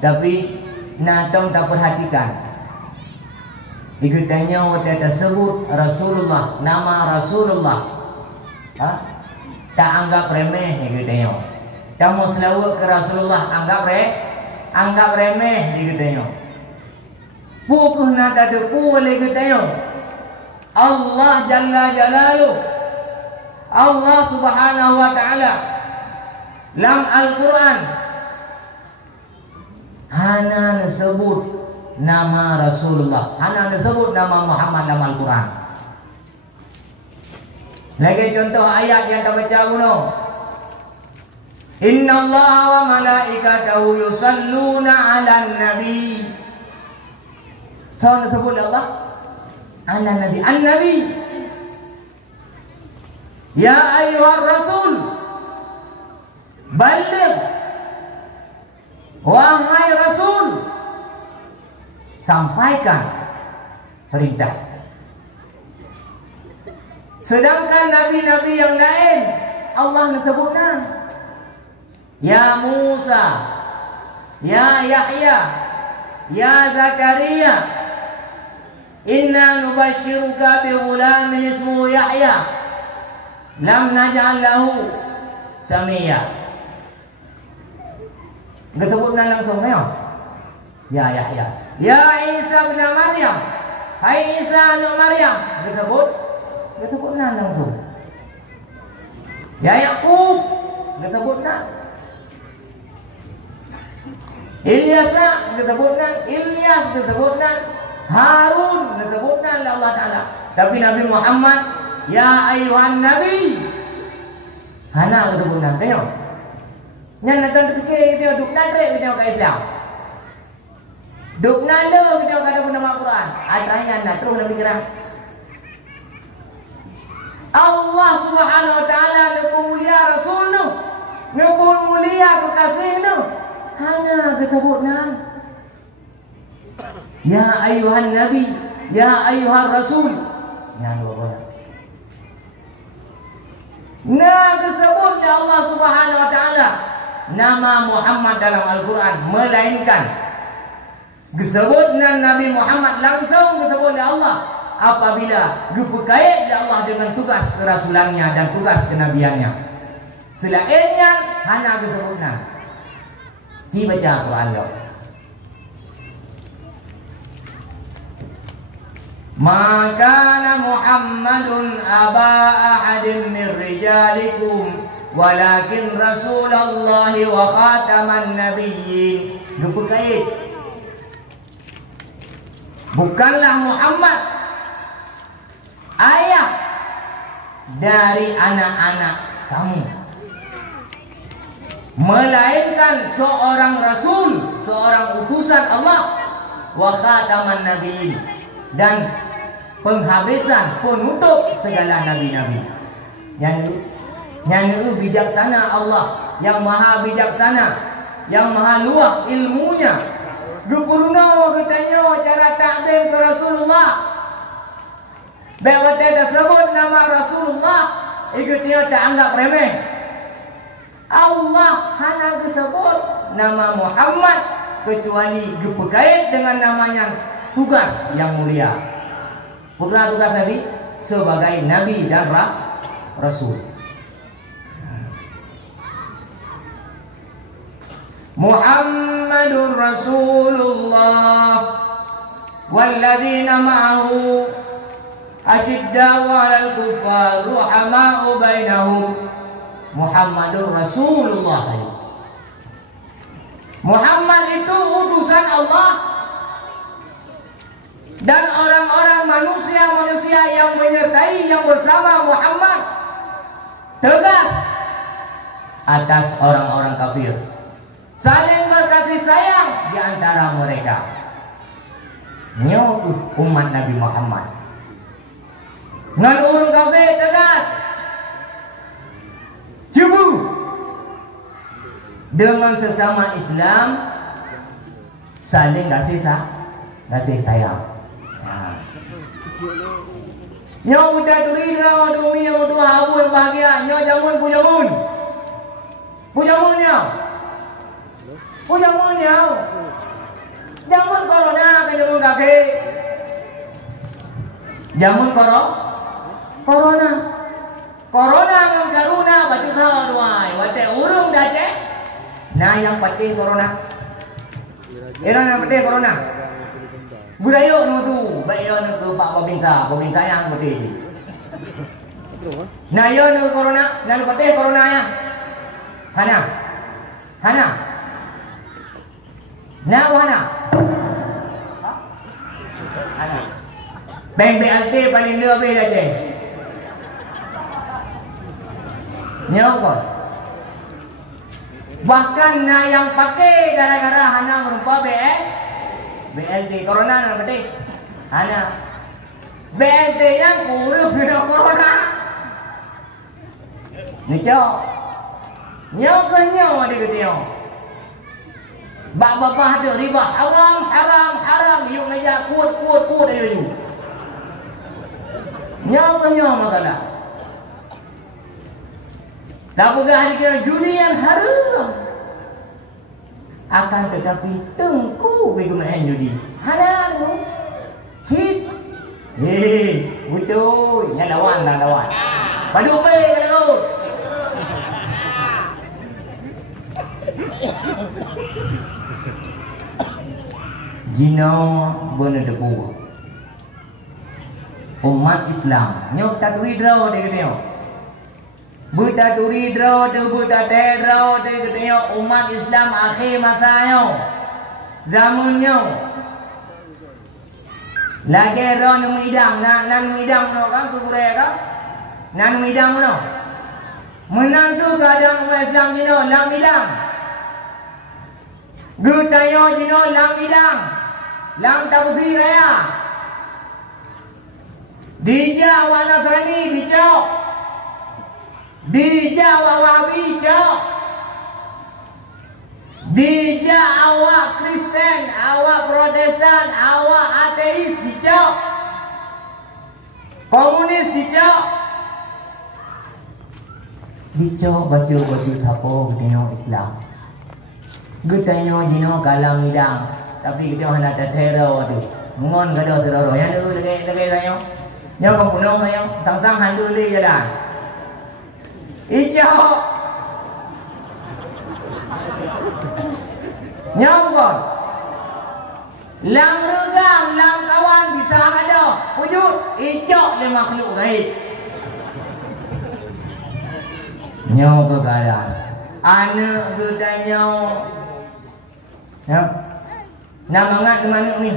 Tapi natong tak perhatikan. Ikutanya waktu tersebut Rasulullah, nama Rasulullah. Tak anggap remeh ikutanya. Kamu selawat ke Rasulullah anggap remeh ikutanya. Pukuh nak ada boleh ikutanya. Allah Jalla Jalaluh, Allah Subhanahu wa Ta'ala dalam Al-Quran hanya disebut nama Rasulullah, hanya disebut nama Muhammad dalam Al-Quran. Lagi contoh ayat yang kita baca kuno. Inna Allah wa malaikatahu yusalluna ala nabi. Tahu disebut Allah? Ala nabi. An-nabi. Ya ayyuhar rasul. Baligh. Wahai Rasul, sampaikan perintah. Sedangkan nabi-nabi yang lain Allah menyebutnya Ya Musa, Ya Yahya, Ya Zakaria, inna nubashiruka bi ghulamin ismuhu Yahya lam naj'al lahu samia. Disebutkan langsung ya Yahya, Ya Isa bin Maryam, hai Isa anak Maryam, disebutkan langsung. Ya Yakub, disebutkan. Ilyas, disebutkan. Ilyas, disebutkan. Harun, disebutkan oleh Allah Taala. Tapi Nabi Muhammad, ya ayuhan Nabi, hana disebutkan. Tengok. Yang nak terfikir kita duk nadrek kita ke Islam. Duk nanda kita kata pun nama Quran. Atranya nak terus lebih gerang. Allah Subhanahu wa Ta'ala lebih mulia Rasul nu. Lebih mulia kekasih nu. Hanya disebutnya. Ya ayuhan Nabi, ya ayuhan Rasul. Yang dua. Nah disebutnya Allah Subhanahu wa Ta'ala nama Muhammad dalam Al-Quran, melainkan disebutnya Nabi Muhammad langsung disebut oleh Allah apabila berkait oleh Allah dengan tugas kerasulannya dan tugas kenabiannya. Selainnya hanya disebutnya. Dibaca Quran lo. Maka Muhammadun aba ahadin min rijalikum walakin Rasulullah wa khataman nabiyyin. Berkait. Bukanlah Muhammad dari anak-anak kamu, melainkan seorang rasul, seorang utusan Allah, wa khataman nabiyyin, dan penghabisan, penutup segala nabi-nabi. Yang bijaksana Allah, yang maha bijaksana, yang maha luas ilmunya. Gepurna katanya cara takdim ke Rasulullah. Bahawa dia sebut nama Rasulullah, ikutnya tak anggap remeh. Allah hanya disebut nama Muhammad kecuali berkait dengan namanya tugas yang mulia. Pernah tugas Nabi sebagai Nabi dan Rasul. Muhammadur Rasulullah walladzina ma'ahu asyidda'u 'alal kuffar ruhama'u bainahum. Muhammadur Rasulullah. Muhammad itu utusan Allah, dan orang-orang manusia yang menyertai, yang bersama Muhammad tegas atas orang-orang kafir, saling berkasih sayang di antara mereka. Nyo umat Nabi Muhammad ngan urung kafir tegas cebu dengan sesama Islam, saling kasih sayang. Nyo udah turida dumi yang udah habu yang bahagia. Nyo jamun pujamunnya. Jamun corona ke jamun kaki. Jamun corona mengkaruna batu saduai. Wate urung dace. Nah yang penting corona. Yang penting corona. Budaya tu, baik yo ke Pak Babinta yang betul. Nah yo nu corona, nan betul corona ya. Hana. Nah Hana. Hana. Bang BLT paling lebih dah je. Nyokot. Bahkan na yang pakai gara-gara hana merupa BLT corona nak betul. Hana. BLT yang kurang bila corona. Nicok. Nyokot dia kata. Bapa ada riba haram. Yuk meja kuat ayo you. Nyokot kata. Tak pegah dikira judi yang haram. Akan tetapi tengku bergunaan judi. Halal tu. Cip. Betul. Yang lawan. Padu pay kalau. Jino benar debu. Umat Islam. Nyok tak ridro dia kata. Buta turidro tu buta tedro tu katanya umat Islam akhir masanya zamannya lagi ro nu idam nan idam no kan tu kure kan nan idam no menantu kadang umat Islam jino lang idam gutayo jino lang idam lang tabzi raya dija wa nasrani bijau Bija wawabi Bija awak Kristen, awak Protestan, awak ateis dicok. Komunis dicok. Dicok baju tapo gede Islam. Gutanya jino kalang hidang, tapi kita hendak terhero tu. Ngon kada terhero. Yang tu lagi saya. Yang pembunuh saya, tang hantu le jalan. Ijo nyambon lang regang lang kawan bisa ada wujud ijo le makhluk gaib nyo kegalan anak gedanya ya nak mangat ke mana ni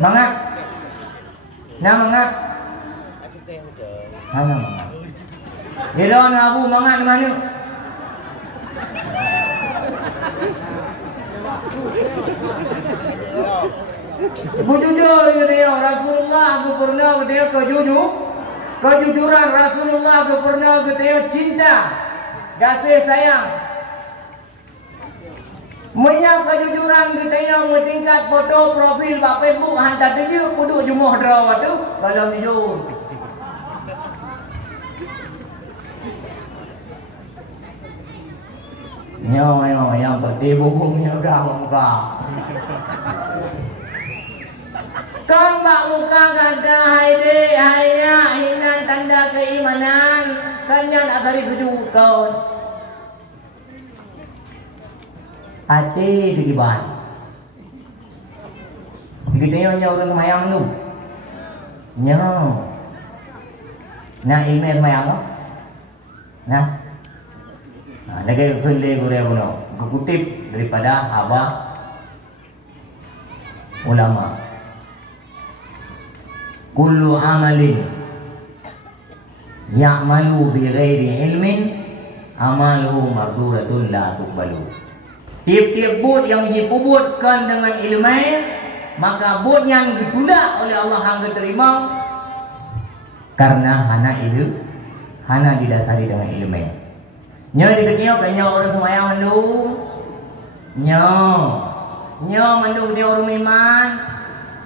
mangat Hana mangan. Kira Abu mangan mana? Bujujur dia Rasulullah aku pernah dia kejujuran Rasulullah aku pernah dia cinta kasih sayang menyap kejujuran kita yang tingkat foto profil bak Facebook hantar dia kudu jumuh draw tu kalau jujur nyo yang berarti bukunya udah muka kan bak muka kata haide haya hinan tanda keimanan kan yang agari keju kau hati dikiban kita nyo orang mayang tu nyo nah email mayang tu nah lagi kali Korea puno kutip daripada Abah ulama kullu amalin ya'malu bi ghairi ilmin amaluhu marduratun la tuqbalu. Tiap-tiap buat yang dibuatkan dengan ilmu maka buat yang ditunda oleh Allah hangga terima karena hana didasari dengan ilmu. Nyo diketnya kanya orang semayang mandung. Nyo mandung dia orang iman.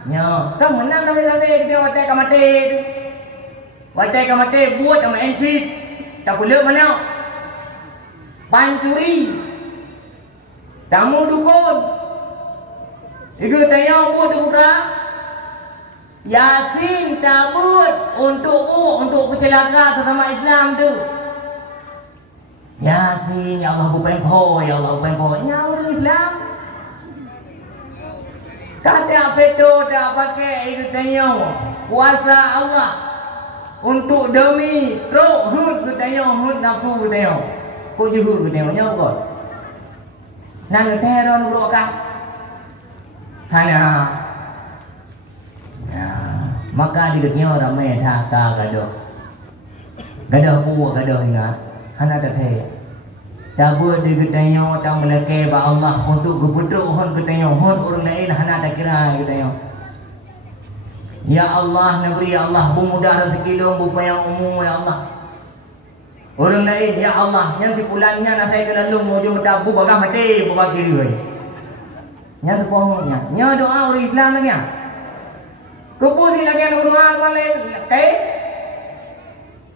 Nyo, kan menang tapi dia watai kamate. Watai kamate buat sama entry. Tak boleh mana. Pancuri. Tamu dukun. Iku tanya buat buka. Yakin tak buat untuk bercelaka sesama Islam tu. Yasin, ya Allah bukan po, ya Allah bukan po. Nya orang Islam. Kata veto tak pakai itu tanya. Kuasa Allah untuk demi roh hud ke tanya, hud nafsu ke tanya. Ko juhu ke tanya nya ko. Nang teror urok kah? Hana. Ya, maka diketnya ramai thaka gaduh. Gaduh puak gaduh ingat. Hana tak thay. Tak buat dia ketanya tak melaki ba Allah untuk gebeduk hon ketanya hon orang lain hana tak kira ketanya. Ya Allah neberi Allah mudah rezeki dong bupa yang umum ya Allah. Orang lain ya Allah yang tipulannya nak saya kena lum mau jumpa tabu bagah mati buka kiri we. Nya tu pohonnya. Nya doa orang Islam lagi. Kupusi lagi nak doa malah kai.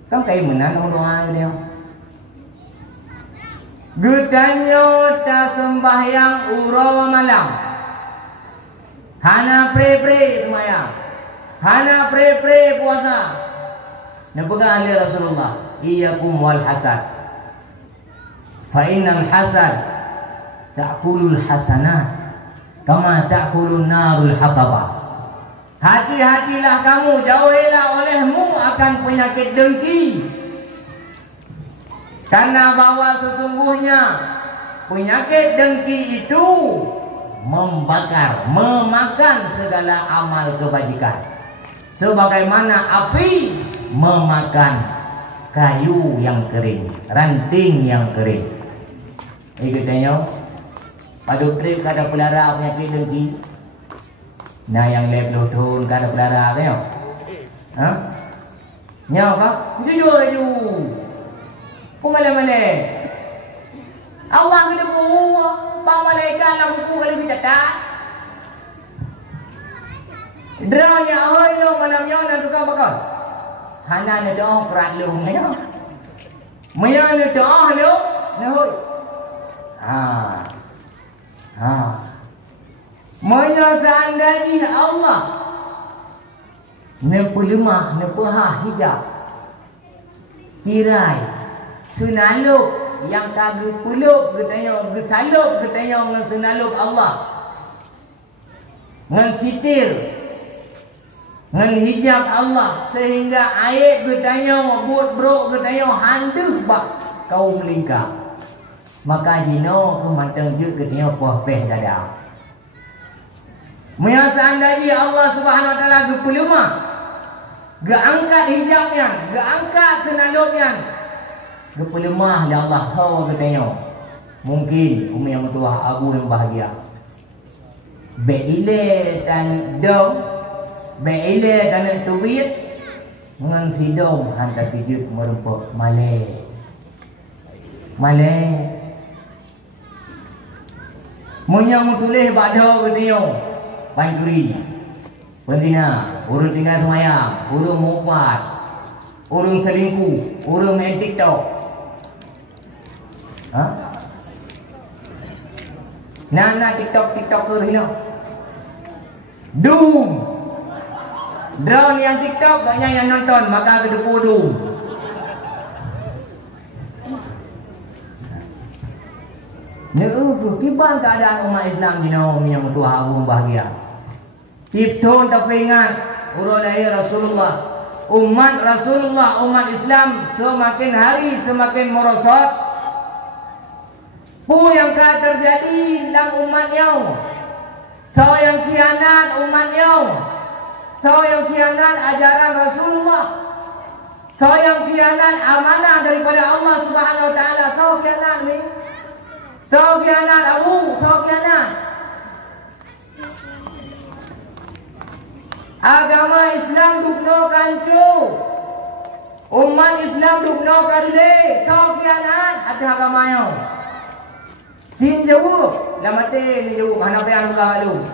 Kan kai menan doa dia. Gedanyo ta sembahyang ura malam. Hana pre sembahyang. Hana pre puasa. Nabaga ali Rasulullah, iyyakum wal hasad. Fa innal hasad ta'kulul hasanat kama ta'kulun narul hataba. Hati-hatilah kamu, jauhilah olehmu akan penyakit dengki. Karena bahwa sesungguhnya penyakit dengki itu membakar, memakan segala amal kebajikan. Sebagaimana api memakan kayu yang kering, ranting yang kering. Ini tanya, pada trip kada pelara penyakit dengki. Nah yang lep lutun kada pelara tanya. Hah? Nya apa? Jujur aja. Kumala-mala. Allah kita buka, bang malaikat nak buku kali kita tak. Dranya ahoy lo malamnya nak tukar bakal. Hana nak doa kerat lo maya. Maya nak doa lo, nahoy. Maya seandainya Allah nepulemah nepuha hijab. Tirai senaluk yang kagak pulup katanya gesaluk katanya dengan senaluk Allah dengan sitir dengan hijab Allah sehingga air katanya buat bro katanya hantu bak kau melingkar maka jino ke matang je katanya puah peh dada Maya seandainya Allah Subhanahu wa taala gepelemah Gak angkat hijabnya, gak angkat senalutnya. Gak pelemah ya Allah kau katanya. Mungkin umi yang tua abu yang bahagia. Beile tan dom, beile tan tuwit, ngan sidom hantar pijut merempok male. Male. Munyang tulis bado katanya. Pancuri. Pentina, urung tinggal semayang, urung mufat, urung selingkuh, urung main TikTok. Ha? Nana TikToker hina. Doom. Drone yang TikTok gaknya yang nonton, maka kedepu doom. Kiban keadaan umat Islam di naum yang tua agung bahagia. Itu tapi ingat urut dari Rasulullah, umat Rasulullah, umat Islam semakin hari semakin merosot. Pu yang akan terjadi dalam umatnya, so yang khianat umatnya, so yang khianat ajaran Rasulullah, so yang khianat amanah daripada Allah Subhanahu Wa Taala, so khianat ni, so khianat Abu, so khianat. Agama Islam dukno kancu, umat Islam dukno karle, kau kianat ada agamanya. Sin jauh, lamate ni jauh, mana pe anu kalu.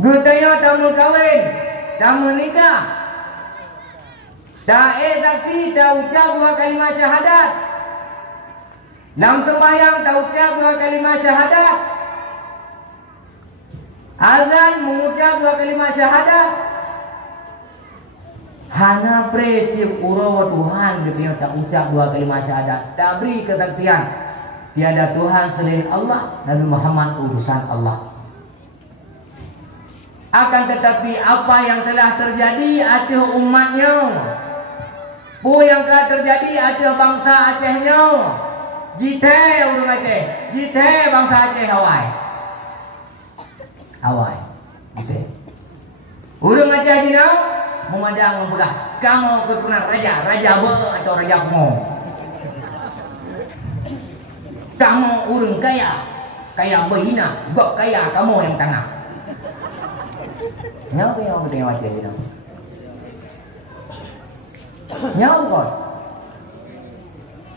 Gudaya tamu kawin, tamu nikah. Dae saksi dah ucap dua kalimat syahadat. Dalam sembahyang dah ucap dua kalimat syahadat. Azan mengucap dua kalimat syahadat. Hana prinsip urawa Tuhan dia tak ucap dua kalimat syahadat, tak beri kesaksian tiada Tuhan selain Allah, Nabi Muhammad utusan Allah. Akan tetapi apa yang telah terjadi atas umatnya, pu yang telah terjadi atas bangsa Acehnya, jite urang Aceh, jite bangsa Aceh Hawaii. Awal, okay. Urang Aceh Cina memadang membegah. Kamu keturunan raja, raja ber atau raja Pemo. Kamu urang kaya, kaya berhina, gak kaya kamu yang tengah. Nyau yang tengok Aceh Cina. Nyau kau,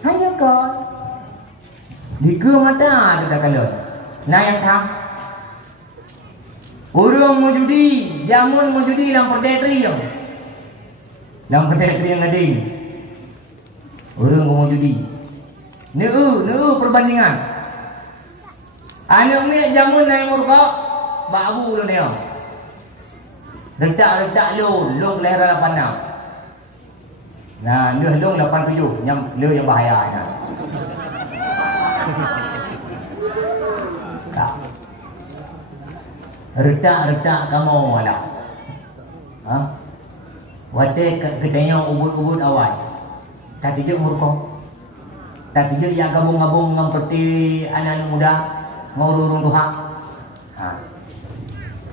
hanya kau. Di ke mata ada kalau. Nah yang tham. Urung mau judi, jamun mau judi dalam perdetri yang. Dalam perdetri yang ada. Urung mau judi. Neu perbandingan. Anak ni jamun naik murka, babu lu ni. Retak long leher 86. Nah, ni long 87, yang lu yang bahaya nah. Retak kamu ada. Ha? Wate kedanya ubud awal. Tak tiga murko. Tak tiga yang gabung-gabung dengan peti anak muda ngurung Tuhan. Ha.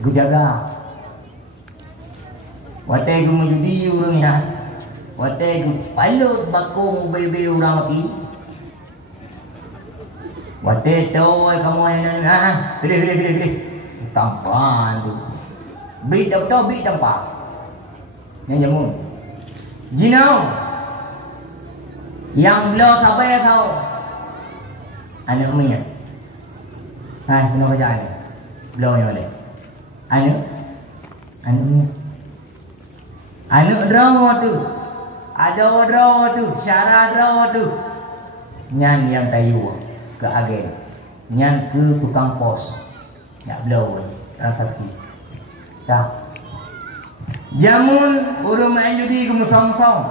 Gu jaga. Wate gu menjudi urang ya. Wate gu palut bakung bebe urang mati. Wate toy kamu yang pilih. Tampan tu. Beri tak beri tampak. Yang jamun. Jinau. Yang belah siapa ya kau? Anak umnya. Hai, kena baca ni. Belah ni balik. Anak umnya. Anak drama tu. Ada drama tu, syarah drama tu. Nyan yang tayu ke agen. Nyan ke tukang pos. Tak belau transaksi. Tak. Jamun urung main judi ke musang-musang.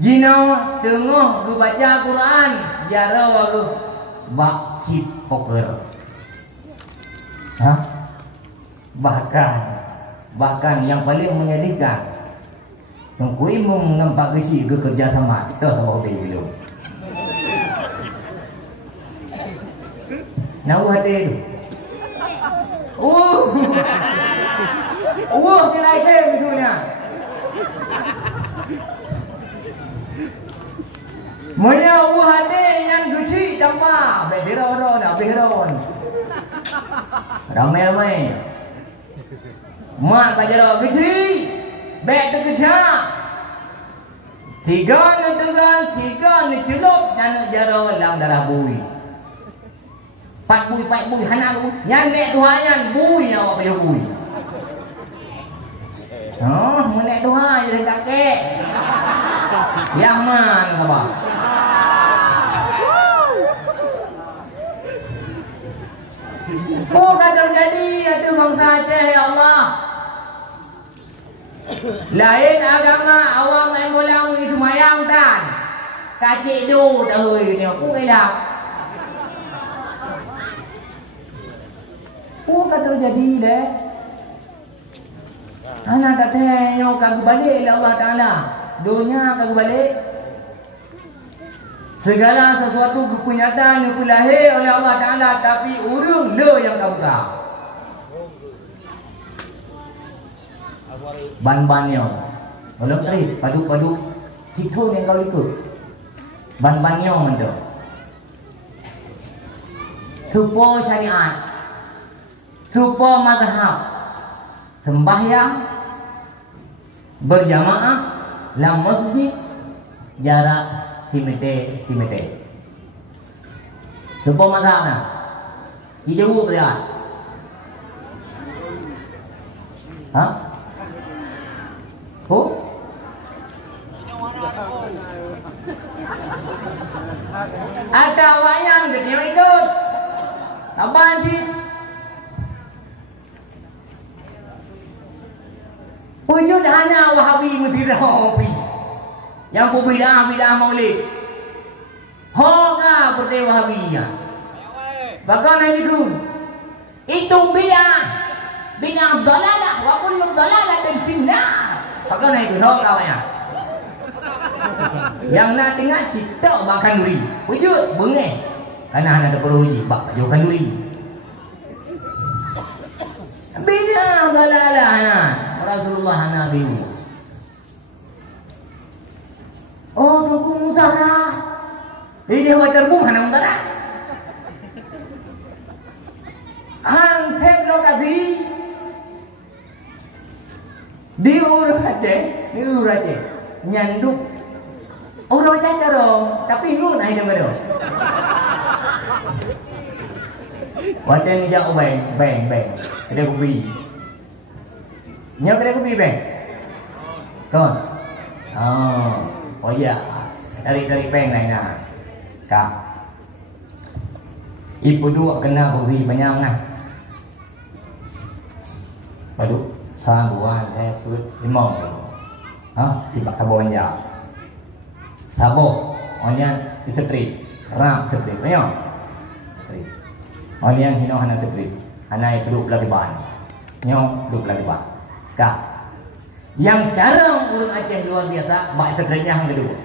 Jinau tengah ke baca Quran, jara ke bak chip poker. Ha? Bahkan yang paling menyedihkan, tengkui mengempak kesi ke kerjasama. Tahu sama hotel belum? Nau hati tu. Wah, dia naik ke begitunya. Moya ada yang guci dampa, behiron, behiron. Ramai-ramai. Mak bajaro guci, bek terkejar. Tiga ni celup dan jaro lang darah bui. Pat bui hana bui. Yang nek dua yang bui awak pergi bui. Oh, menek dua je kakek. Yang man apa? Oh, kata jadi itu bangsa Aceh ya Allah. Lain agama awam main bola ni semayang dan kacik do dah ni aku dah. Oh, kata jadi deh. Anak kata nyo kagu balik lah Allah Taala. Dunia kagu balik. Segala sesuatu kepunyaan yang lahir oleh Allah Taala, tapi urung le yang kamu tahu. Ban-bannya. Belum tadi padu-padu itu yang kau ikut. Ban-bannya mana? Supo syariat. Supo mazhab. Sembahyang berjamaah dalam masjid jarak timete. Supo mazhab na. Ijau berjalan. Ha? Oh? Ada wayang dia ikut. Abang sih. Wujud hana Wahabi Mutirahobi. Yang bidah maulid. Hoga berde Wahabiyah. Bagaimana itu? Itu bidah. Bidah dalalah wa kullu dalalatin finnar. Bagaimana itu? Hoga ya. Yang nak tengah cipta makan duri. Wujud bengeh. Karena hana ada perlu uji bak jokan duri. Bidah dalalah hana. Rasulullah Nabi. Oh, tunggu mutara. Ini wajar bung hana mutara. Hang tep lokasi. Diur aja. Nyanduk. Orang macam carong, tapi lu naik nama dia. Wajar ni jauh bang. Ada kopi. Nyo kedai kopi bang? Kon? Oh iya. Dari bang lain nah. Kak. Ibu dua kena kopi banyak nah. Padu sabuan put limau. Tibak sabon ya. Sabo, onian istri, ram istri, banyak. Onian hino hana istri, hana itu lagi ban. Nyo lagi ban. Kak, yang jarang orang Aceh luar biasa, bak istri-nya yang kedua.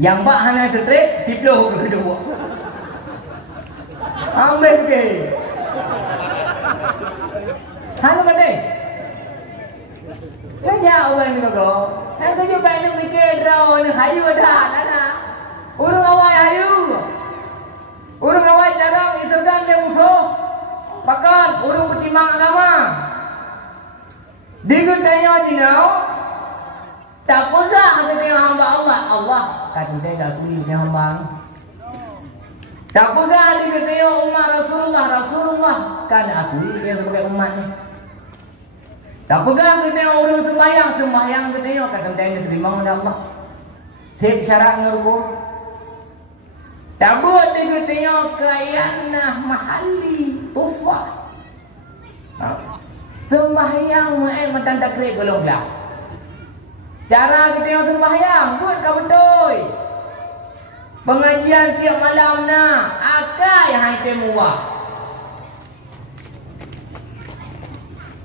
Yang bak hana istri, tiploh kedua. Ambil ke? Hana bade? Kerja orang ni bago. Yang kerja banyak mikir draw ni hayu dah, nana. Urung awak hayu. Urung awak jarang isukan le musuh. Pakan urung pertimbang agama. Digut tanya jinau. Tak pula ada tengok hamba Allah kata dia tak tuli dengan hamba. Tak pula digut tengok umat Rasulullah kan aku dia sebagai umatnya. Tak pegang kita tengok orang sembahyang kita tengok kata dia terima oleh Allah. Tip syarat ngerubu. Tak buat dia tengok kayanah mahali tufah. Sembahyang macam tak kira golong gelap. Cara kita tengok sembahyang buat kau betul. Pengajian tiap malam na akal yang hai temuah.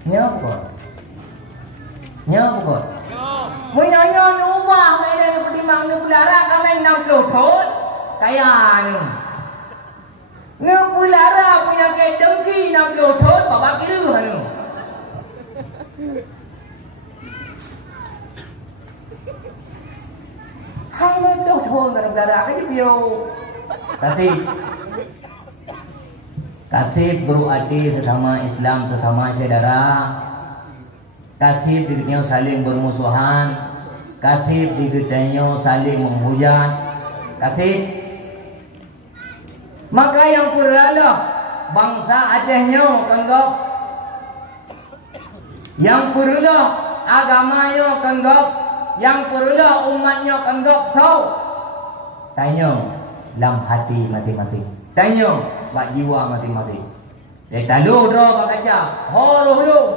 Nyapa? Nyapa? Menyanyi ubah ada pertimbang ni pulara kami 60 tahun. Kaya ni. Ni pulara punya ke dengki 60 tahun bawa kira ni. Kasih berarti sesama Islam, sesama saudara. Kasih dirinya saling bermusuhan. Kasih dirinya saling menghujat. Kasih. Maka yang peralah bangsa Acehnya kanggap. Yang peralah agamanya kanggap. Yang peralah umatnya kanggap tahu. Tanya dalam hati mati-mati. Tanya bak jiwa mati-mati. Dia talu dah bak kaca. Horoh long.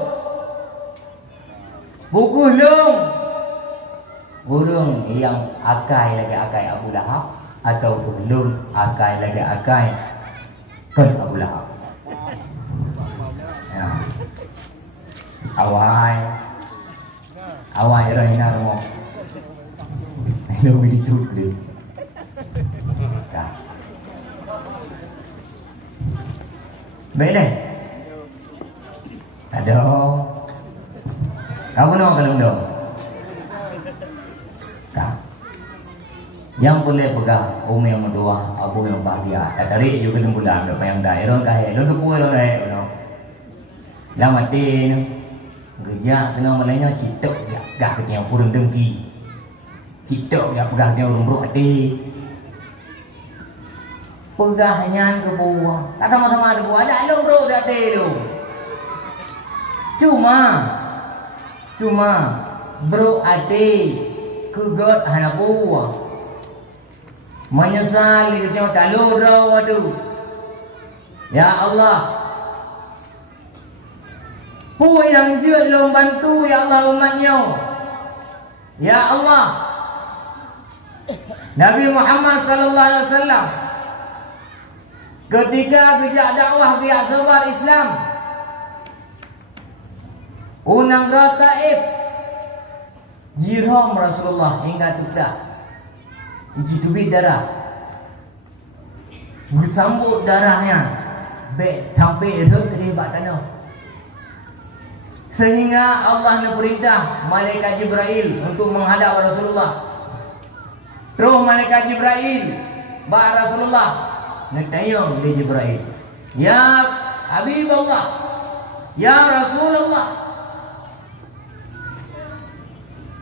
Bukuh long. Burung yang akai lagi akai Abu Lahab atau belum akai lagi akai kan Abu Lahab. Ya. Awai raina mo. Hello begitu deh. Baiklah. Ada. Kamu nak kalau dong. Yang boleh pegang umi yang berdoa, abu yang bahagia. Dari juga lembulan, ada yang daerah kaya, ada dua orang daerah. Lama mati, kerja tengah malainya citok, gak yang kurang dengki. Citok gak pegangnya orang berhati. Pegahnya ke bawah, tak sama-sama ada bawah, ada lo bro hati lo. Cuma bro hati, kegot hana bawah. Menyesal kita talu dah waduh. Ya Allah. Pu yang jut lo bantu ya Allah umatnya. Ya Allah. Nabi Muhammad sallallahu alaihi wasallam ketika kerja dakwah dia sebar Islam. Unang Taif. Jiram Rasulullah hingga tidak. Iji dubit darah. Bersambut darahnya. Sampai rem tadi bak tanah. Sehingga Allah nak perintah malaikat Jibril untuk menghadap Rasulullah. Roh malaikat Jibril bak Rasulullah. Nak tanya dia Jibril. Ya Habib Allah. Ya Rasulullah.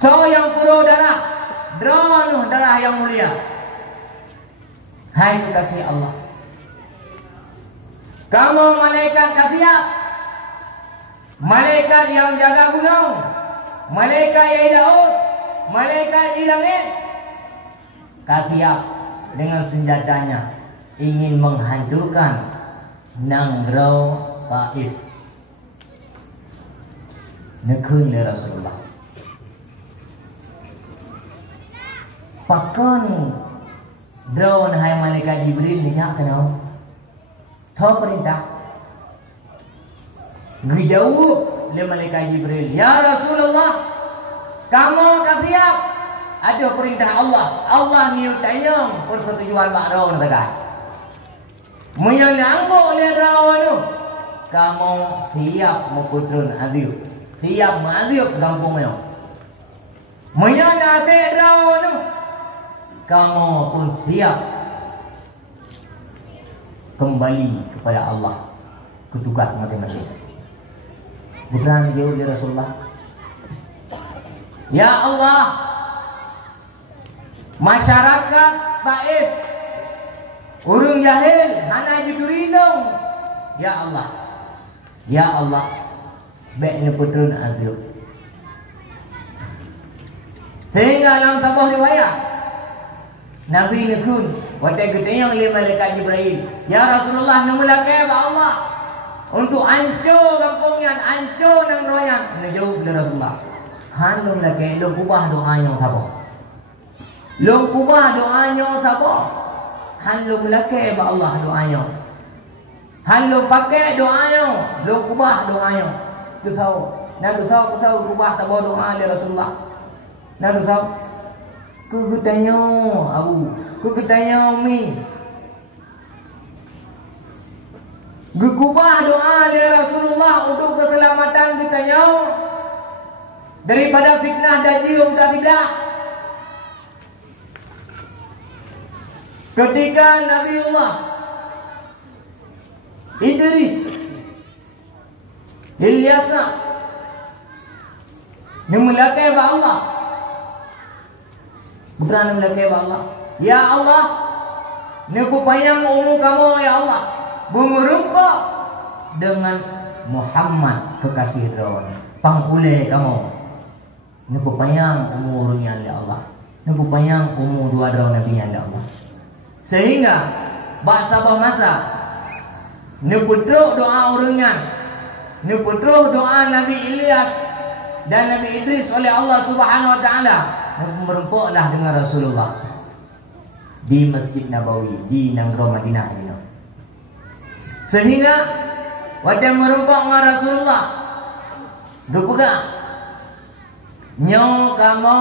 So yang perlu darah. Dronuh darah yang mulia. Hai kekasih Allah. Kamu malaikat kasiap. Malaikat yang jaga gunung. Malaikat yang Daud. Malaikat di langit. Kasiap dengan senjatanya ingin menghancurkan Nangrau Taif. Nekun le Rasulullah. Pakon drone hai malaikat Jibril ni nak kenal. Tahu perintah. Ngejauh le malaikat Jibril. Ya Rasulullah, kamu kasiap. Ada perintah Allah. Allah ni tanya persetujuan mak drone dekat. Menyangbo le drone tu. Kamu siap mengkutrun adil. Siap mengadil kampungnya. Menyana se drone tu. Kamu pun siap kembali kepada Allah ke tugas masing-masing. Bukan jauh dari Rasulullah. Ya Allah, masyarakat Taif urung jahil hana judurilong. Ya Allah, ya Allah, baiknya putrun azab. Sehingga dalam sebuah riwayat Nabi nekun waktu ketanya oleh malaikat Jibril. Ya Rasulullah namulakai ba Allah untuk hancur kampungnya, hancur nang royan. Jawab dari Rasulullah. Han namulakai lo kubah doanya siapa? Lo kubah doanya siapa? Han namulakai ba Allah doanya. Han lo pakai doanya, lo kubah doanya. Tu tahu. Nak tu tahu kubah tak doa dari Rasulullah. Nak tu tahu. Ku tanya Abu, ku tanya Umi. Gugubah doa dari Rasulullah untuk keselamatan kita daripada fitnah dajjal udah tidak. ketika Nabiullah Idris Ilyasa yang melakai ba Allah, berani melakai ba Allah. Ya Allah, aku payang umum kamu ya Allah, berumpa dengan Muhammad kekasih Rawan, pangulai kamu. Aku payang umurnya ya Allah, aku payang umur dua Rawan Nabi ya Allah. Sehingga bahasa masa neputro doa orangnya, neputro doa Nabi Ilyas dan Nabi Idris oleh Allah Subhanahu wa taala, merempuklah dengan Rasulullah di Masjid Nabawi di Negeri Madinah ini. Sehingga wajah merempuk dengan Rasulullah gepega nyo kamu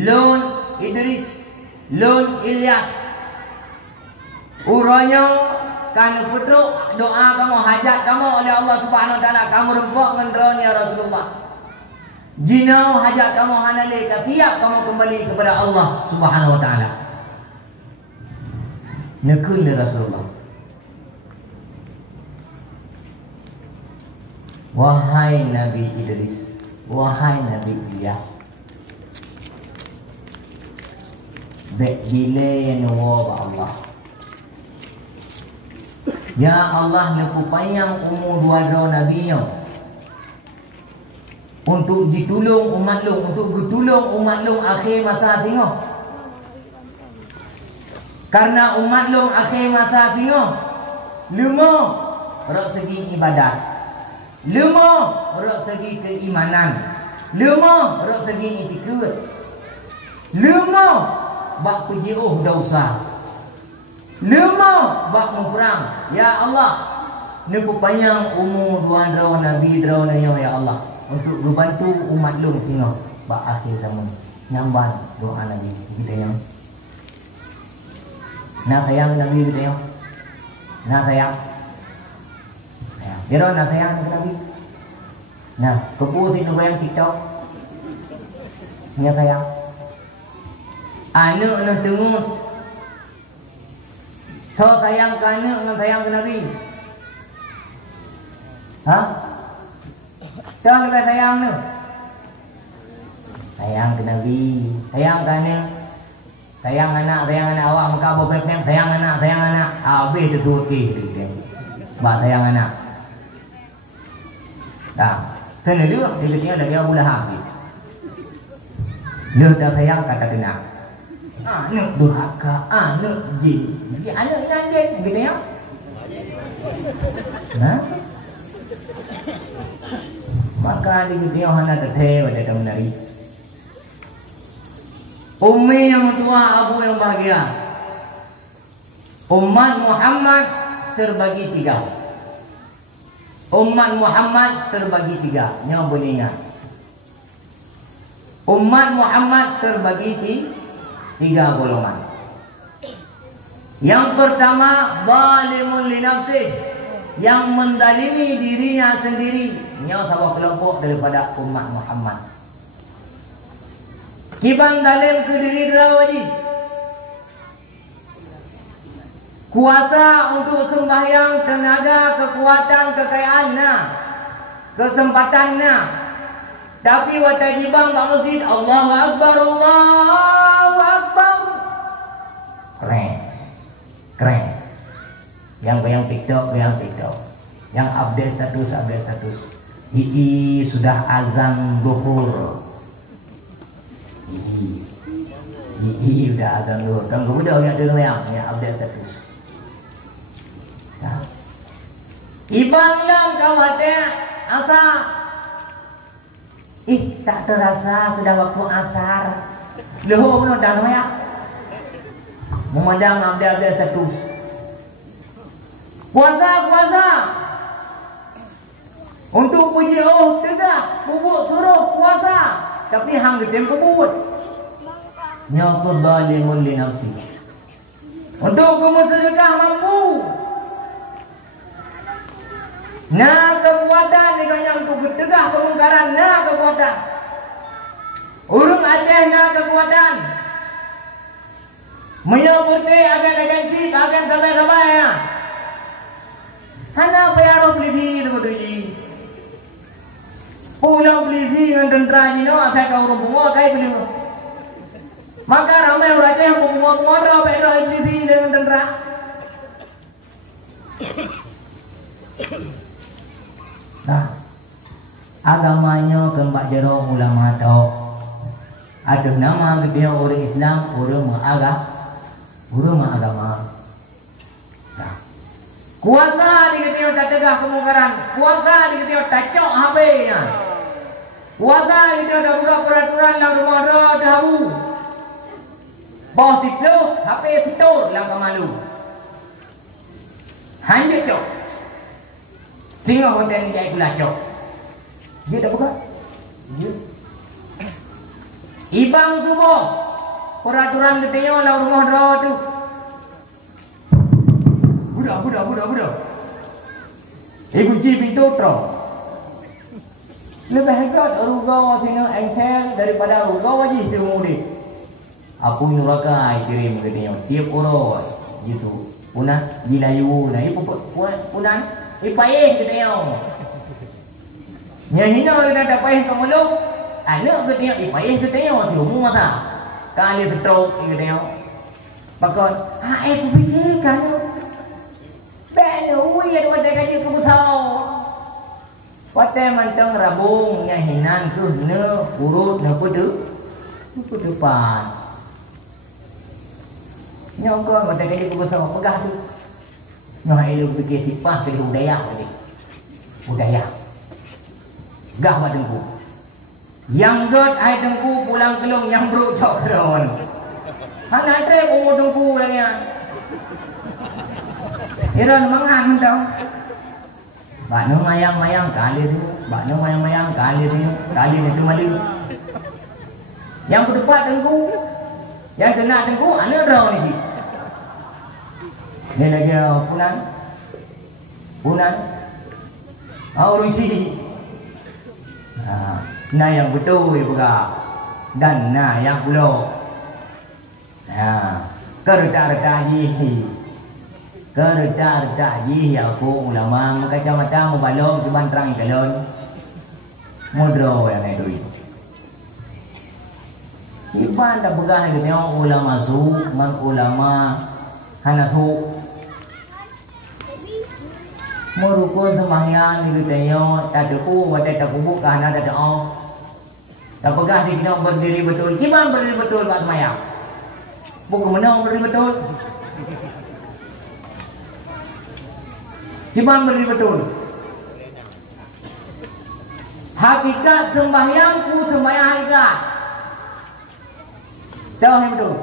lun Idris lun Ilyas uronyo kan putruk doa kamu hajat kamu oleh Allah Subhanahu wa taala, kamu rempuk dengan ya Rasulullah. Jinau hajat kamu hanale tiap kamu kembali kepada Allah Subhanahu wa taala. Nekun Rasulullah. Wahai Nabi Idris, wahai Nabi Ilyas, bek bile nuwa Allah. Ya Allah, aku payang umur dua Nabi-Nya untuk ditolong umat lu, untuk ditolong umat lu akhir masa tengok. Karena umat lu akhir masa tengok, lemah rak segi ibadat, lemah rak segi keimanan, lemah rak segi itikad, lemah bak pujiuh dosa, lemah bak memperang. Ya Allah, aku payang umur dua Nabi ya Allah, untuk membantu umat lu sehingga bak akhir zaman nyamban doa Nabi kita yang nak sayang Nabi kita yang nak sayang dia nak sayang Nabi. Nah kepu sini goyang TikTok nya sayang anak nak tengok so sayang ke anak nak sayang ke Nabi. Ha? Jangan lebih sayang ni. Sayang ke Nabi, sayang ke anak, sayang anak awak muka berpeng, sayang anak. Habis tu tuti dia. Bak sayang anak. Dah, kena juga dia dah kira bulan habis. Dia dah sayang kata kena. Anak durhaka, anak jin. Jadi anak jin gitu ya. Nah. Maka dikutip hana terteh pada menari. Ummi yang tua, abu yang bahagia. Umat Muhammad terbagi tiga. Umat Muhammad terbagi tiga. Nyawa boleh ingat. Umat Muhammad terbagi tiga golongan. Yang pertama, zalimun li nafsih, yang mendalimi dirinya sendiri. Nyawa sahabat kelompok daripada umat Muhammad. Kiban dalim ke diri dirawaji. Kuasa untuk sembahyang, tenaga, kekuatan, kekayaannya, kesempatannya. Tapi watajibang kat masjid, Allahu Akbar, Allahu Akbar. Keren. Yang TikTok. Yang update status. II sudah azan zuhur. II sudah azan zuhur. Kan kemudian orang ada yang update status. Nah. Ibang lang kawatnya asa. Tak terasa sudah waktu asar. Loh benar dah ya. Memandang update status. Puasa. Untuk puji tidak kubut suruh puasa, tapi hang gedeng kubut. Nyaqud zalimun li nafsi. Untuk kamu sedekah mampu. Nah kekuatan diganya untuk gedegah kemungkaran, nah kekuatan. Urung Aceh nah kekuatan. Menyebutnya agan-agan cik, agan sabai-sabai ya. Hana apa yang harus beli itu betul. Pulau beli dengan tentera ini, saya kau orang bunga, saya beli. Maka ramai orang yang bunga-bunga apa yang beli dengan tentera. Nah, agamanya kembak jero ulama tahu. Ada nama dia orang Islam, orang agama. Nah, kuasa di kita tak tegak kemungkaran, kuasa di kita tak cok habisnya. Kuasa di kita tak buka peraturan dalam rumah dah habu. Bos itu HP setor langkah malu. Hanya cok. Singa hotel ni jai pula cok. Dia tak buka? Ya. Ibang subuh. Peraturan dia tengok lah rumah dah tu. Budak. Ibu cik pintu terang. Lebih hebat ruga sini engsel daripada ruga wajib semudi. Aku nyurakai kirim ke dia. Tiap orang gitu. Punah gilayu nah ibu punah ipayeh ke dia. Nya hina kena dapat ke muluk. Anak ke dia ipayeh ke dia semua masa. Kali setrok ke dia. Pakon, tu fikirkan. Beno ui ada wadai kaji ke busau. Wadai mantang rabung nya hinan ke hina urut na kudu. Kudu depan. Nyokong wadai kaji ke busau pegah tu. Noh elok fikir sipah ke budaya tadi. Budaya. Gah mak dengku. Yang god ai dengku pulang kelong yang bro cok keron. Hana tre umur dengku lagi. Iron mangan tau. Bak no mayang-mayang kali tu. Bak no mayang-mayang kali tu. Kali ni tu mali. Yang berdepan dengku. Yang kena dengku ana rau ni. Ni lagi punan. Orang si. Nah yang betul juga. Dan nah yang pulau. Kerja-kerja ini. Kerja aku ulama kacamata mubalong cuman terang kalon modro yang itu. Iban dah begah gitu ulama su man ulama hanasu. Merukun sembahyang gitu tanya tak deku wadai tak kubuk kana ada doa. Tak begah di kena berdiri betul. Gimana berdiri betul Pak sembahyang? Bukan menang berdiri betul. Gimana berdiri betul? Hakikat sembahyangku sembahyang hakikat. Tahu yang betul?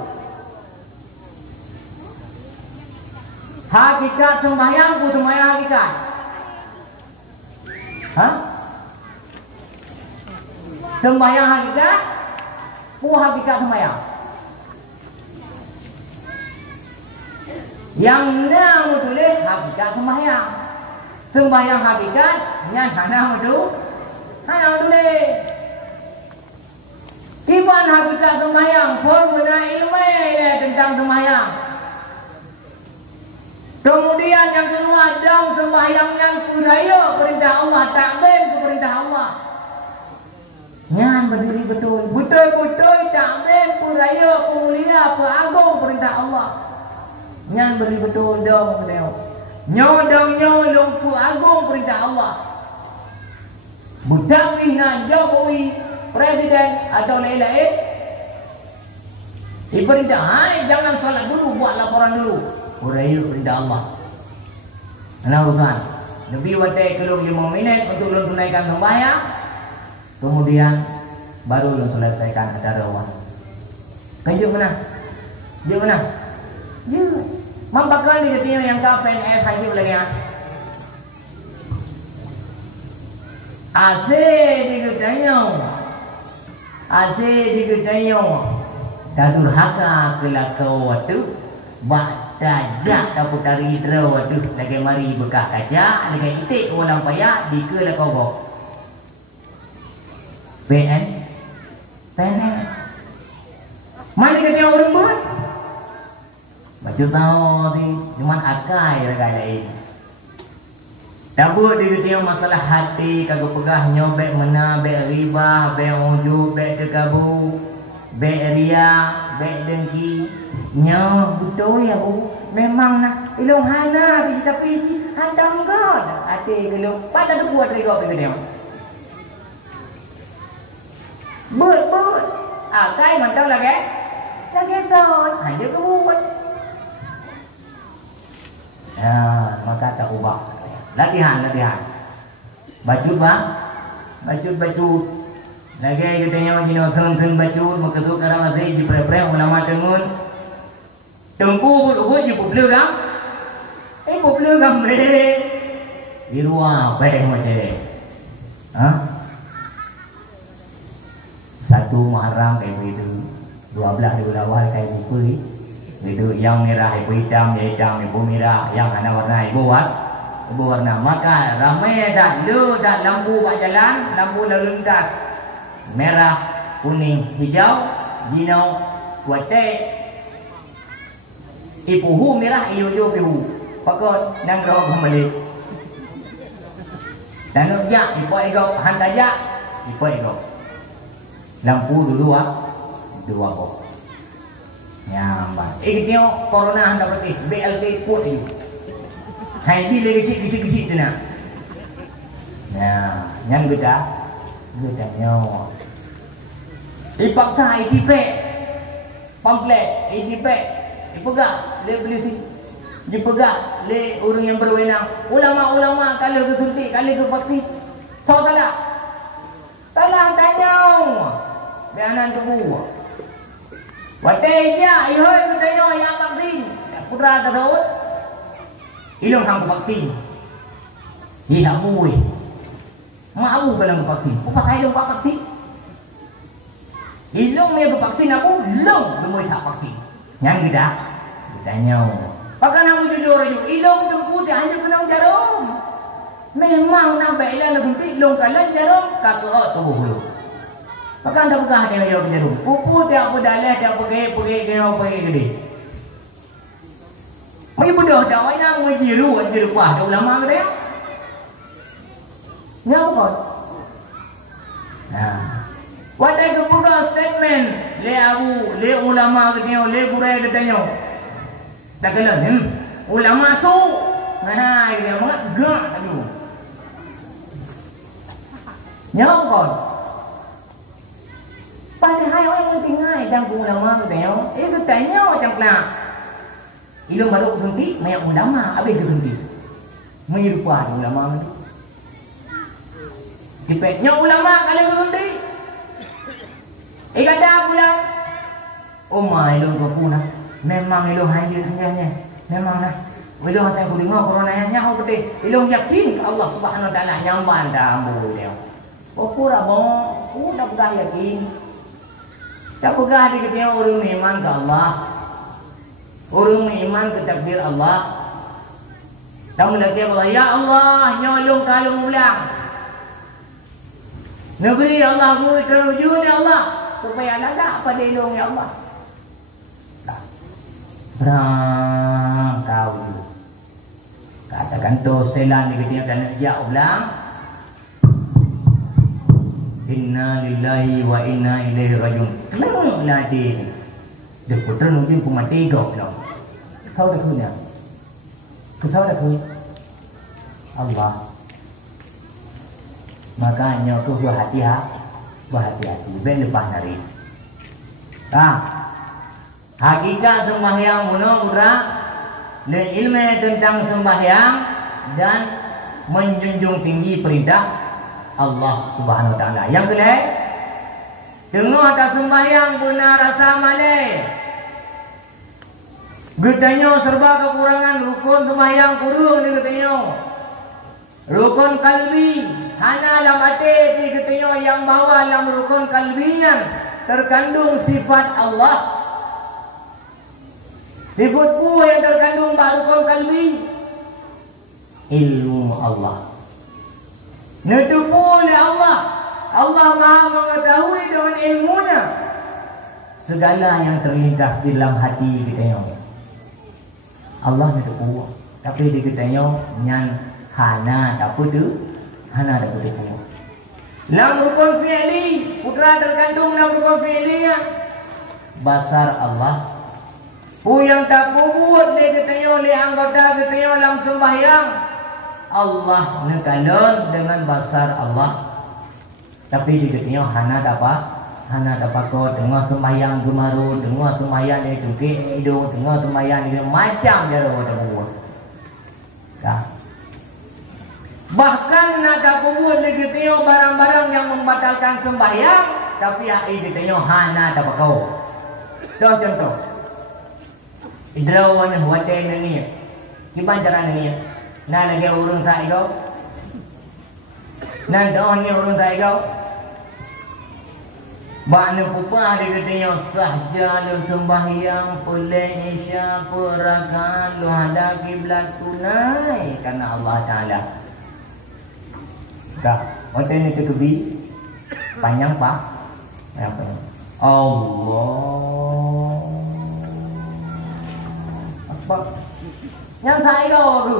Hakikat sembahyangku sembahyang hakikat. Hah? Sembahyang hakikat? Hakikat sembahyang. Yang nama tulis hakikat sembahyang. Sembahyang hakikat yang hana tu hana tulis. Iban hakikat sembahyang pun guna ilmu tentang sembahyang. Kemudian yang kedua dalam sembahyang yang kuraya perintah Allah, takzim ke perintah Allah. Yang berdiri betul, betul-betul takzim kuraya pemulia peragung perintah Allah. Yang berdiri betul dong dia. Nyodong lumpu agung perintah Allah. Budak bina Jokowi presiden atau lain-lain. Diperintah, jangan salat dulu, buat laporan dulu. Uraya perintah Allah. Kenapa tuan? Lebih watai kelung 5 minit untuk lu tunaikan sembahyang. Kemudian baru lu selesaikan acara wan. Kanjuk mana? Jauh mana? Jauh. Mampakkan di ketika yang kau PNS haji lagi ya. Asyik di ketanya. Dadur haka kelakau waktu. Bak tajak tak putari hidra waktu. Lagi mari bekah kajak. Lagi itik orang payah. Dika lah kau bok. PNS. Mana ketanya orang buat? Baca tahu ni cuma akai lah lain. Tabut dia kata masalah hati kagak pegah nyobek mena bek riba, bek ujub, bek kekabu, bek ria, bek dengki. Nya betul ya bu. Memang nak ilung hana tapi handam god. Hati gelung pada tu buat riga pergi dia. But. Akai mantau lagi. Lagi son. Hanya kebut. Ya, maka tak ubah. Latihan. Bacut bang. Bacut. Lagi katanya macam thun bacut. Maka tu karang azai di pre-pre ulama tengun. Tengku buat je popular kan? Popular kan boleh. Irua baik macam. Satu Muharram kayak begitu. 12 Rabiul Awal kayak begitu. Itu yang merah, ibu hitam, ibu merah, yang ada warna ibu warna. Maka ramai dah lampu pak jalan, lampu lalu lintas. Merah, kuning, hijau, dinau, kuatek. Ipuhu merah, ijo pihu. Pakot nang roh kembali. Dan ya, ipo ego hantaja, ipo ego. Lampu dulu dua kok. Nyambang. Kita corona hendak berarti BLT pun itu. Hai bila kecil tu nak. Ya, yang kita nyawa. Ipaksa ITP. Pamflet ITP. Dipegak, dia beli sini. Dipegak, le orang yang berwenang. Ulama-ulama kalau ke suntik, kalau ke vaksin. Tahu tak? Talah tanya. Bianan tubuh. Watai dia, ihoi katanya yang vaksin. Putra tak tahu. Ilong hang vaksin. Ia mui. Mau kalau vaksin. Apa saya ilong vaksin? Ilong dia vaksin aku, long demoi sak vaksin. Yang kita tanya. Pakai nama jujur aja. Ilong tengku dia hanya kena jarum. Memang nampak ilang nak bunti ilong kalan jarum kakak tubuh lu. Pakai anda buka hati yang jarum. Pupu dia apa dalih dia pergi gede. Mai bodoh dah wai nang jiru kuah dah ulama ke dia. Ya bukan. Nah. Wadai keputusan statement le abu le ulama ke dia le gurai ke dia. Tak kena ulama su. Mana dia mak gerak tu. Ya bukan. Padahal orang yang tinggal dan ulama ke dia itu tanya macam mana. Ilmu baru suntik, banyak ulama, habis ke suntik. Menyerupah ulama itu. Dipetnya ulama kalau ke suntik. Kata pula. Oh ilmu ke puna. Memang ilmu hanya. Memang lah. Ilmu saya ku dengar corona yang nyawa betul. Ilmu yakin ke Allah Subhanahu Wa Taala nyamban dah ambu dia. Pura bong, tak pegah yakin. Tak pegah dia orang iman ke Allah. Orang iman ke takdir Allah. Dan lagi Allah, ya Allah, nyolong kalung ulang. Negeri Allah ku teruju ni Allah. Supaya ada pada ilung ya Allah. Berang kau dulu. Katakan tu setelan ni kita dan ya ulang. Inna lillahi wa inna ilaihi rajiun. Kenapa lagi? Dia putra mungkin pemati kau bilang. Kau dah punya. Kau dah punya. Allah. Makanya kau berhati-hati. Ben lepas nari. Hakikat sembahyang mudah-mudah dan ilmu tentang sembahyang dan menjunjung tinggi perintah Allah Subhanahu Wa Taala. Yang kedua, dengar tak sembahyang guna rasa malai. Getanya serba kekurangan rukun sembahyang kurung ni getanya. Rukun kalbi hana dalam hati di getanya yang bawa dalam rukun kalbian terkandung sifat Allah. Sifat ku yang terkandung dalam rukun kalbi ilmu Allah. Nutupu oleh Allah. Allah Maha mengetahui dengan ilmunya segala yang terlintas di dalam hati kita yang. Allah ni tu kuat. Tapi dia katanya nyan hana tak apa tu, hana tak apa tu. Lam rukun fi'li, putra terkandung dalam rukun fi'linya. Basar Allah. Yang tak buat dia katanya oleh anggota katanya dalam sembahyang. Allah nekalon dengan basar Allah. Tapi dia katanya hana dapat, hana dapat kau tengah sembahyang gemaru, tengah sembahyang dia tungkik hidung, tengah sembahyang dia macam dia ada buat. Dah. Bahkan nak buat lagi tengok barang-barang yang membatalkan sembahyang, tapi ai dia tengok hana dapat kau. Contoh. Idrawan waten ni. Gimana cara ni? Nak lagi urung tak kau? Nak doa ni urung tak kau? Bakna pupa dia katanya sahja lu sembahyang pulai isya perakan lu hadap kiblat tunai karena Allah Taala. Dah, hotel ni terkebi panjang pak. Apa? Allah. Apa? Yang saya kau tu.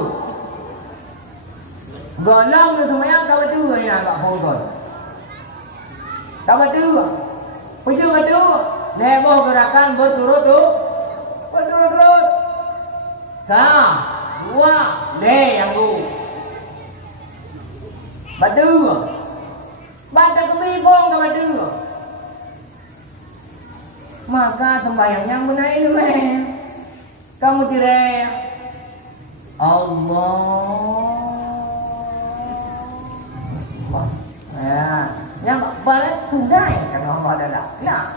Golong tu sembahyang kau berdua ni nak buat kau. Kau berdua. Betul-betul leboh gerakan berturut-turut. Berturut-turut. Sah, dua, le yang tu. Berdua. Baca kebibong ke berdua. Maka sembahyangnya benar ilmu. Kamu tidak Allah. Ya. Yang barat tunai karena Allah adalah kelak.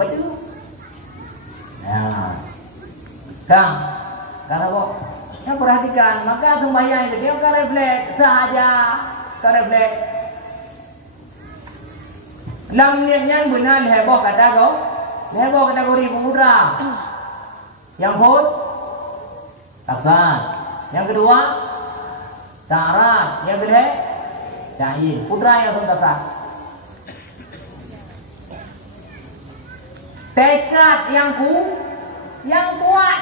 Betul. Ya. Kang, kalau yang perhatikan, maka sembahyang itu dia akan refleks sahaja, akan refleks. Lam niatnya benar heboh kata kau, heboh kategori pemuda. Yang hot, kasar. Yang kedua, tarat. Yang kedua, ta'yin. Putra yang kasar. Tekad yang kuat.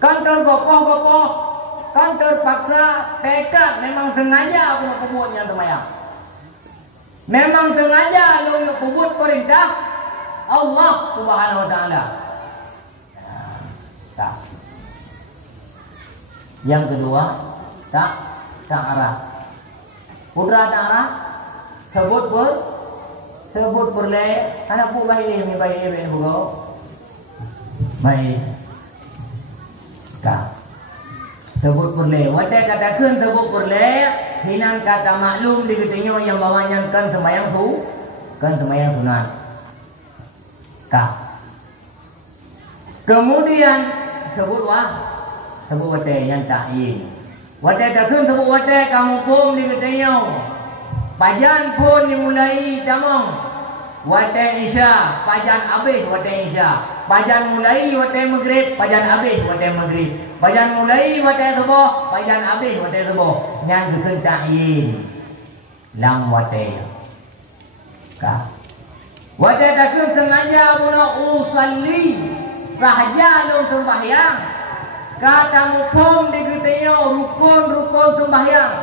Kontrol gopoh, kontrol paksa, tekad memang sengaja aku nak kubutnya temayang. Memang sengaja lu nak kubut perintah Allah Subhanahu Wa Taala. Tak. Yang kedua, tak arah. Putra tak arah, sebut berle anak bu bayi ni bayi ben bugo bayi ka sebut berle wate katakan sebut berle hinan kata maklum di ketinyo yang bawanya kan sembahyang sunat ka kemudian sebut wate yang ta'yin wate katakan sebut wate kamu pun di ketinyo pajan pun dimulai jamong wate isya, pajan habis wate isya. Pajan mulai wate maghrib, pajan habis wate maghrib. Pajan mulai wate subuh, pajan habis wate subuh. Yang dukun ta'yin lam wate. Ka. Wate takun sengaja muna usalli sahaja long sembahyang. Kata mupom digiteo rukun sembahyang.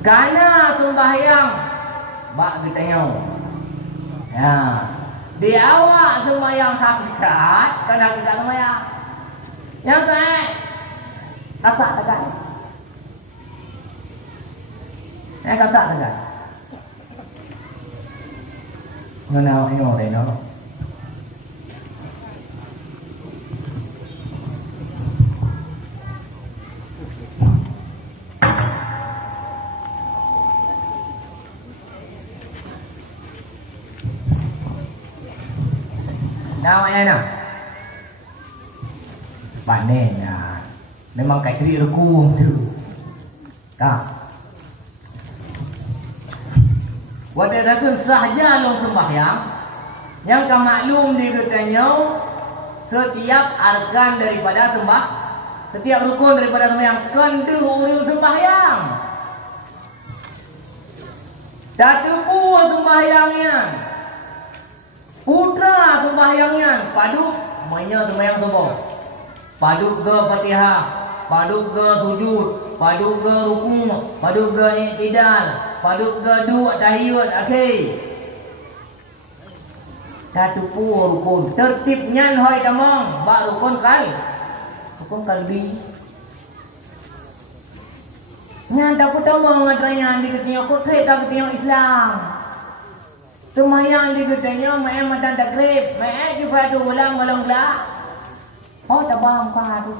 Karena sembahyang bak kita ya di awal sembahyang hakikat kadang kita sembahyang yang ke kasar tegak yang kasar tegak nào anh ngồi đây nó nào anh nào bạn này là memang kacri ruku tu tak wadadakun sahaja long sembahyang yang kamaklum dikatanya setiap arkan daripada setiap rukun daripada sembahyang kendu urus sembahyang tak sembahyangnya putra sembahyangnya padu Semuanya sembahyang subuh. Paduk ke Fatihah, paduk ke sujud, paduk ke ruku', paduk ke i'tidal, paduk ke dua tahiyat akhir. Dah tupu rukun. Tertibnya hoi tamang, bak rukun kalbi. Nya tak pertama ngatanya di ketanya kotrek ke ketanya Islam. Semayang di ketanya mai matan takrib, mai juga tu ulang gelak. Oh tak faham kah tu.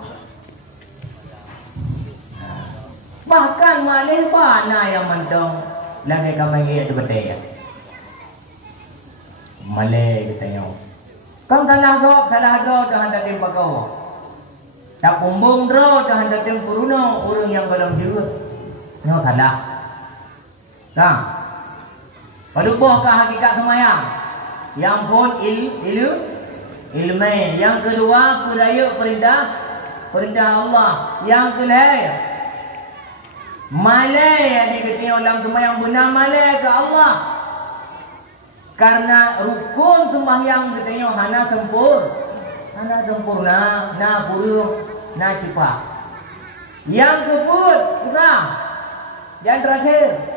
Bahkan malih mana yang mantong lagi kami itu betul. Malih ketanya. Kau salah do dah hendak tim bagau. Tak pumbung do dah hendak tim purunong orang yang dalam juga. No salah. Nah. Padukah hakikat semayang? Yang pun ilmu. Yang kedua peraya perintah Allah. Yang kelihatan malai dikatakan orang sembahyang benar malai ke Allah. Karena rukun sembahyang katanya hana sempurna, na purung, na cepat. Yang kebut kurang. Yang terakhir,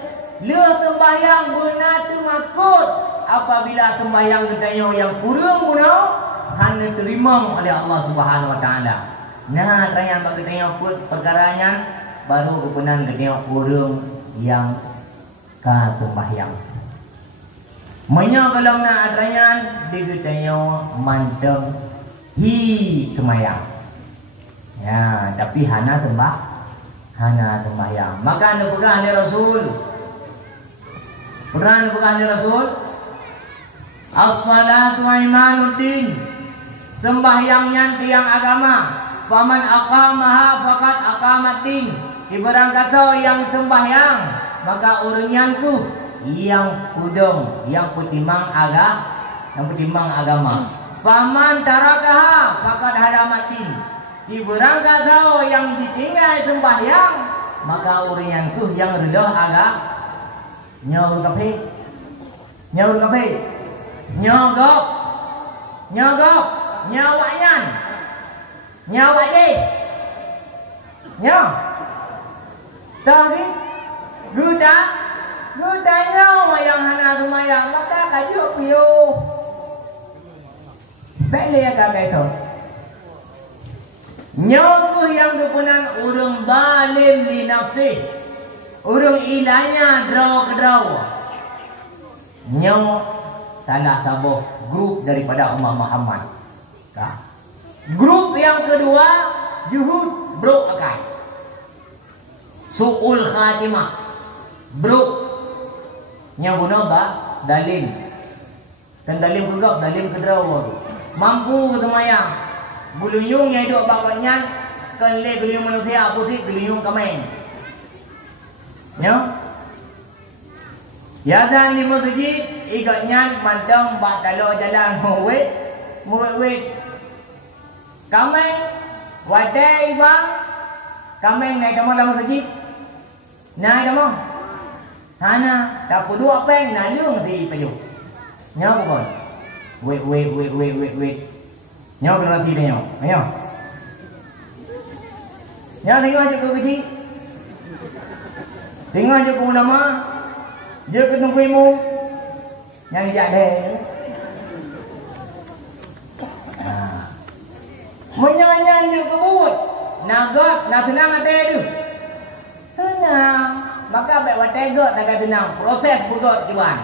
sembahyang benar tu makut apabila sembahyang katanya yang kurang hanya terima oleh Allah Subhanahu Wa Taala. Nah, terang bagi katanya put perkaranya baru kebenan katanya kurang yang ka sembahyang. Menyogalam na adrayan digitanya manteng hi sembahyang. Ya, tapi hana sembahyang. Maka anda pegang oleh Rasul. Pernah pegang oleh Rasul. As-salatu imanuddin. Sembahyangnya tiang agama. Faman aqamaha faqad aqamatin. Ibarang kata yang sembahyang, maka orangnya tu yang kudung, yang pertimang agama. Faman tarakaha faqad hadamatin. Ibarang kata yang ditinggal sembahyang, maka orangnya tu yang redah agama. Nyaur kape, nyogok, nyawayan, nyawaje, tapi gudanya yang hana sumayang maka kajuk piu, beli agak itu. Nyokuh yang kepunan urung balim li nafsi, urung ilanya draw. Nyo salah tabuh grup daripada umat Muhammad. Grup yang kedua juhud bro akai. Su'ul khatimah bro. Nya guna ba dalil. Dan dalil gegap dalil kedraw. Mampu kesemayang. Bulunyung yang hidup bawanya kan le gulunyung manusia putih gulunyung kamen. Nya ya dan di masjid igaknya mantang bak kalau jalan muwet kami wadai bang kami naik dalam masjid naik dalam hana tak perlu apa yang nalung si payu nya bukan wait nya kena ti nya ayo nya tengok je ke kecil tengok je ke ulama dia kena ilmu yang tidak ada. Menyanyi dia kebut. Nagot, nak tenang ada tu. Tenang. Maka baik watai got tak tenang. Proses bugot cuban.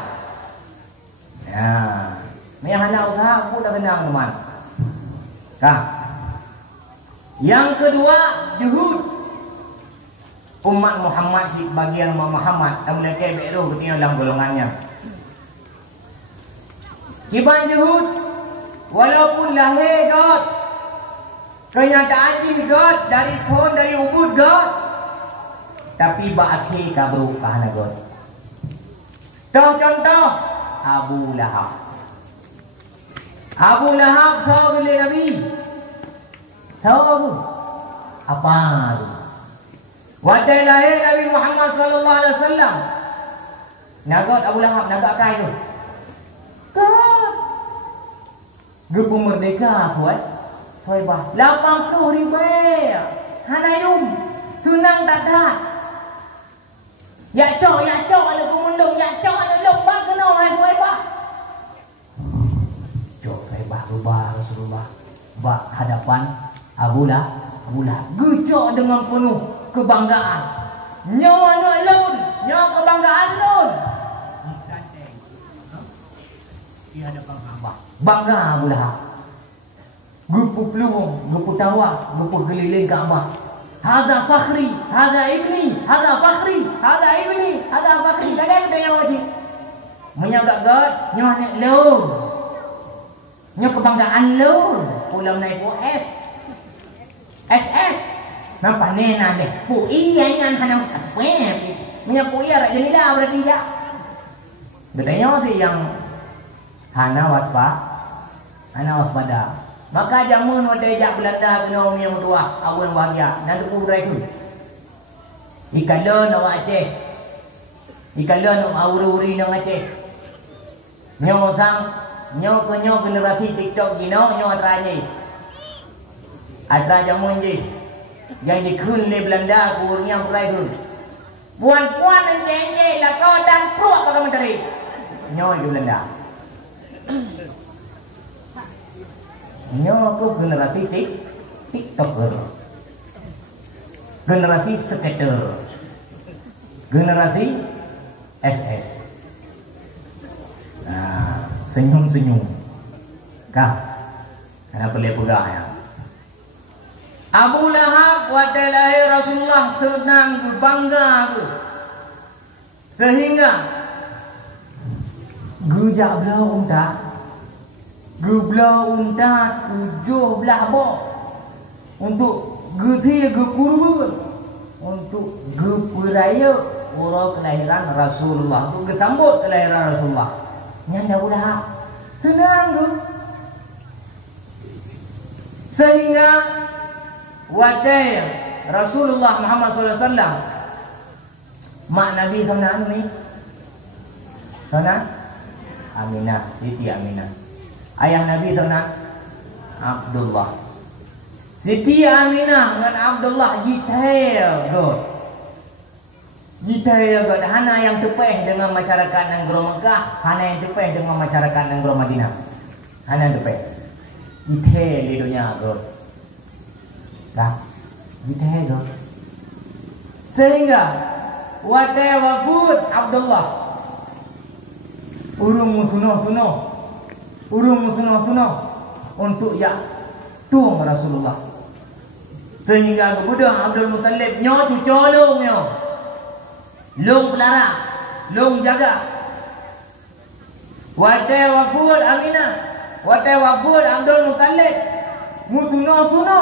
Ya. Yang hendak usaha pun dah tenang teman. Yang kedua juhud. Umat Muhammad bagian umat Muhammad tak boleh kaya beruh ketika dalam golongannya. Kiban juhud walaupun lahir God kenyataan God dari pohon dari ubud God tapi baakhir kabru kahana God. Contoh Abu Lahab tahu bila Nabi tahu apa tu wadai lahir Nabi Muhammad sallallahu alaihi wasallam. Nagot Abu Lahab nagot kai tu. God. Gepu merdeka kuat. Soebah 80,000 hanayum sunang dadat ya cok ala kumundung ya cok ala lomba kena hai Soebah cok Soebah rubah Rasulullah bak hadapan Abu Lahab gecok dengan penuh kebanggaan nyawa nak lun nyawa kebanggaan lun di hadapan Abah bangga Abu Lahab gupu peluang, gupu tawa, gupu keliling Kaabah. Hada fakhri, hada ibni, hada fakhri, hada ibni, hada fakhri. Kadang ada yang wajib. Menyagak God, nyoh nek lur. Nyoh kebanggaan lur. Pulang naik OS. SS. Nampak ni nanti. Pui yang hanam apa? Punya pui arak jadi dah berarti ya. Betanya sih yang hana waspada. Maka jamun wadai jak Belanda kena yang tua awal bahagia dan tu burai tu. Ikalon awak Aceh. Ikalon awuri-uri nang Aceh. Nyo sang nyo generasi TikTok gino nyo atranya. Atra jamun je. Yang dikun ni Belanda kurnya burai tu. Puan-puan enje lah kau dan pruak pakai menteri. Nyo di Belanda. Nyo tu generasi TikToker, generasi skater, generasi SS. Nah, senyum-senyum. Kah? Kenapa boleh pegang ya? Abu Lahab waktu lahir Rasulullah senang bangga tu. Sehingga gujak belah unta. Geblah unta 17 bok untuk gethi gekurba untuk geperaya orang kelahiran Rasulullah untuk getambut kelahiran Rasulullah nyanda ulah senang tu sehingga wadai Rasulullah Muhammad SAW mak Nabi sana ni sana Aminah Siti Aminah ayah Nabi sana Abdullah Siti Aminah dengan Abdullah detail tu detail tu hana yang tepeh dengan masyarakat negara Mekah hana yang tepeh dengan masyarakat negara Madinah hana yang tepeh detail di dunia tu dah detail tu sehingga wadai wafud Abdullah urung sunuh untuk ya tuang Rasulullah sehingga kemudian Abdul Muttalib nyo cucolong nyo long pelara long jaga wadai wafud Aminah wadai wafud Abdul Muttalib musuno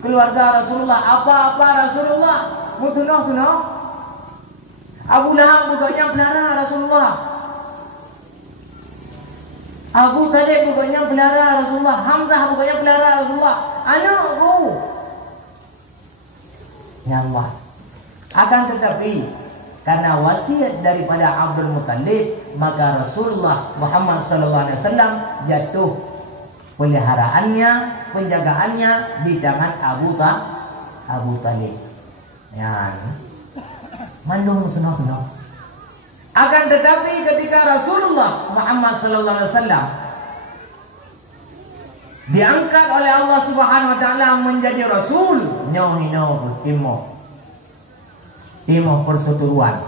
keluarga Rasulullah apa-apa Rasulullah musuno Abu Lahab bukannya pelara Rasulullah Abu Talib bukannya pelihara Rasulullah, Hamzah bukannya pelihara Rasulullah, anakku. Ya Allah. Akan tetapi karena wasiat daripada Abdul Muttalib, maka Rasulullah Muhammad SAW jatuh peliharaannya, penjagaannya di tangan Abu Talib. Ya. Mandung senang. Akan tetapi ketika Rasulullah Muhammad SAW diangkat oleh Allah Subhanahu Wa Taala menjadi Rasul, nyoh timoh perseteruan,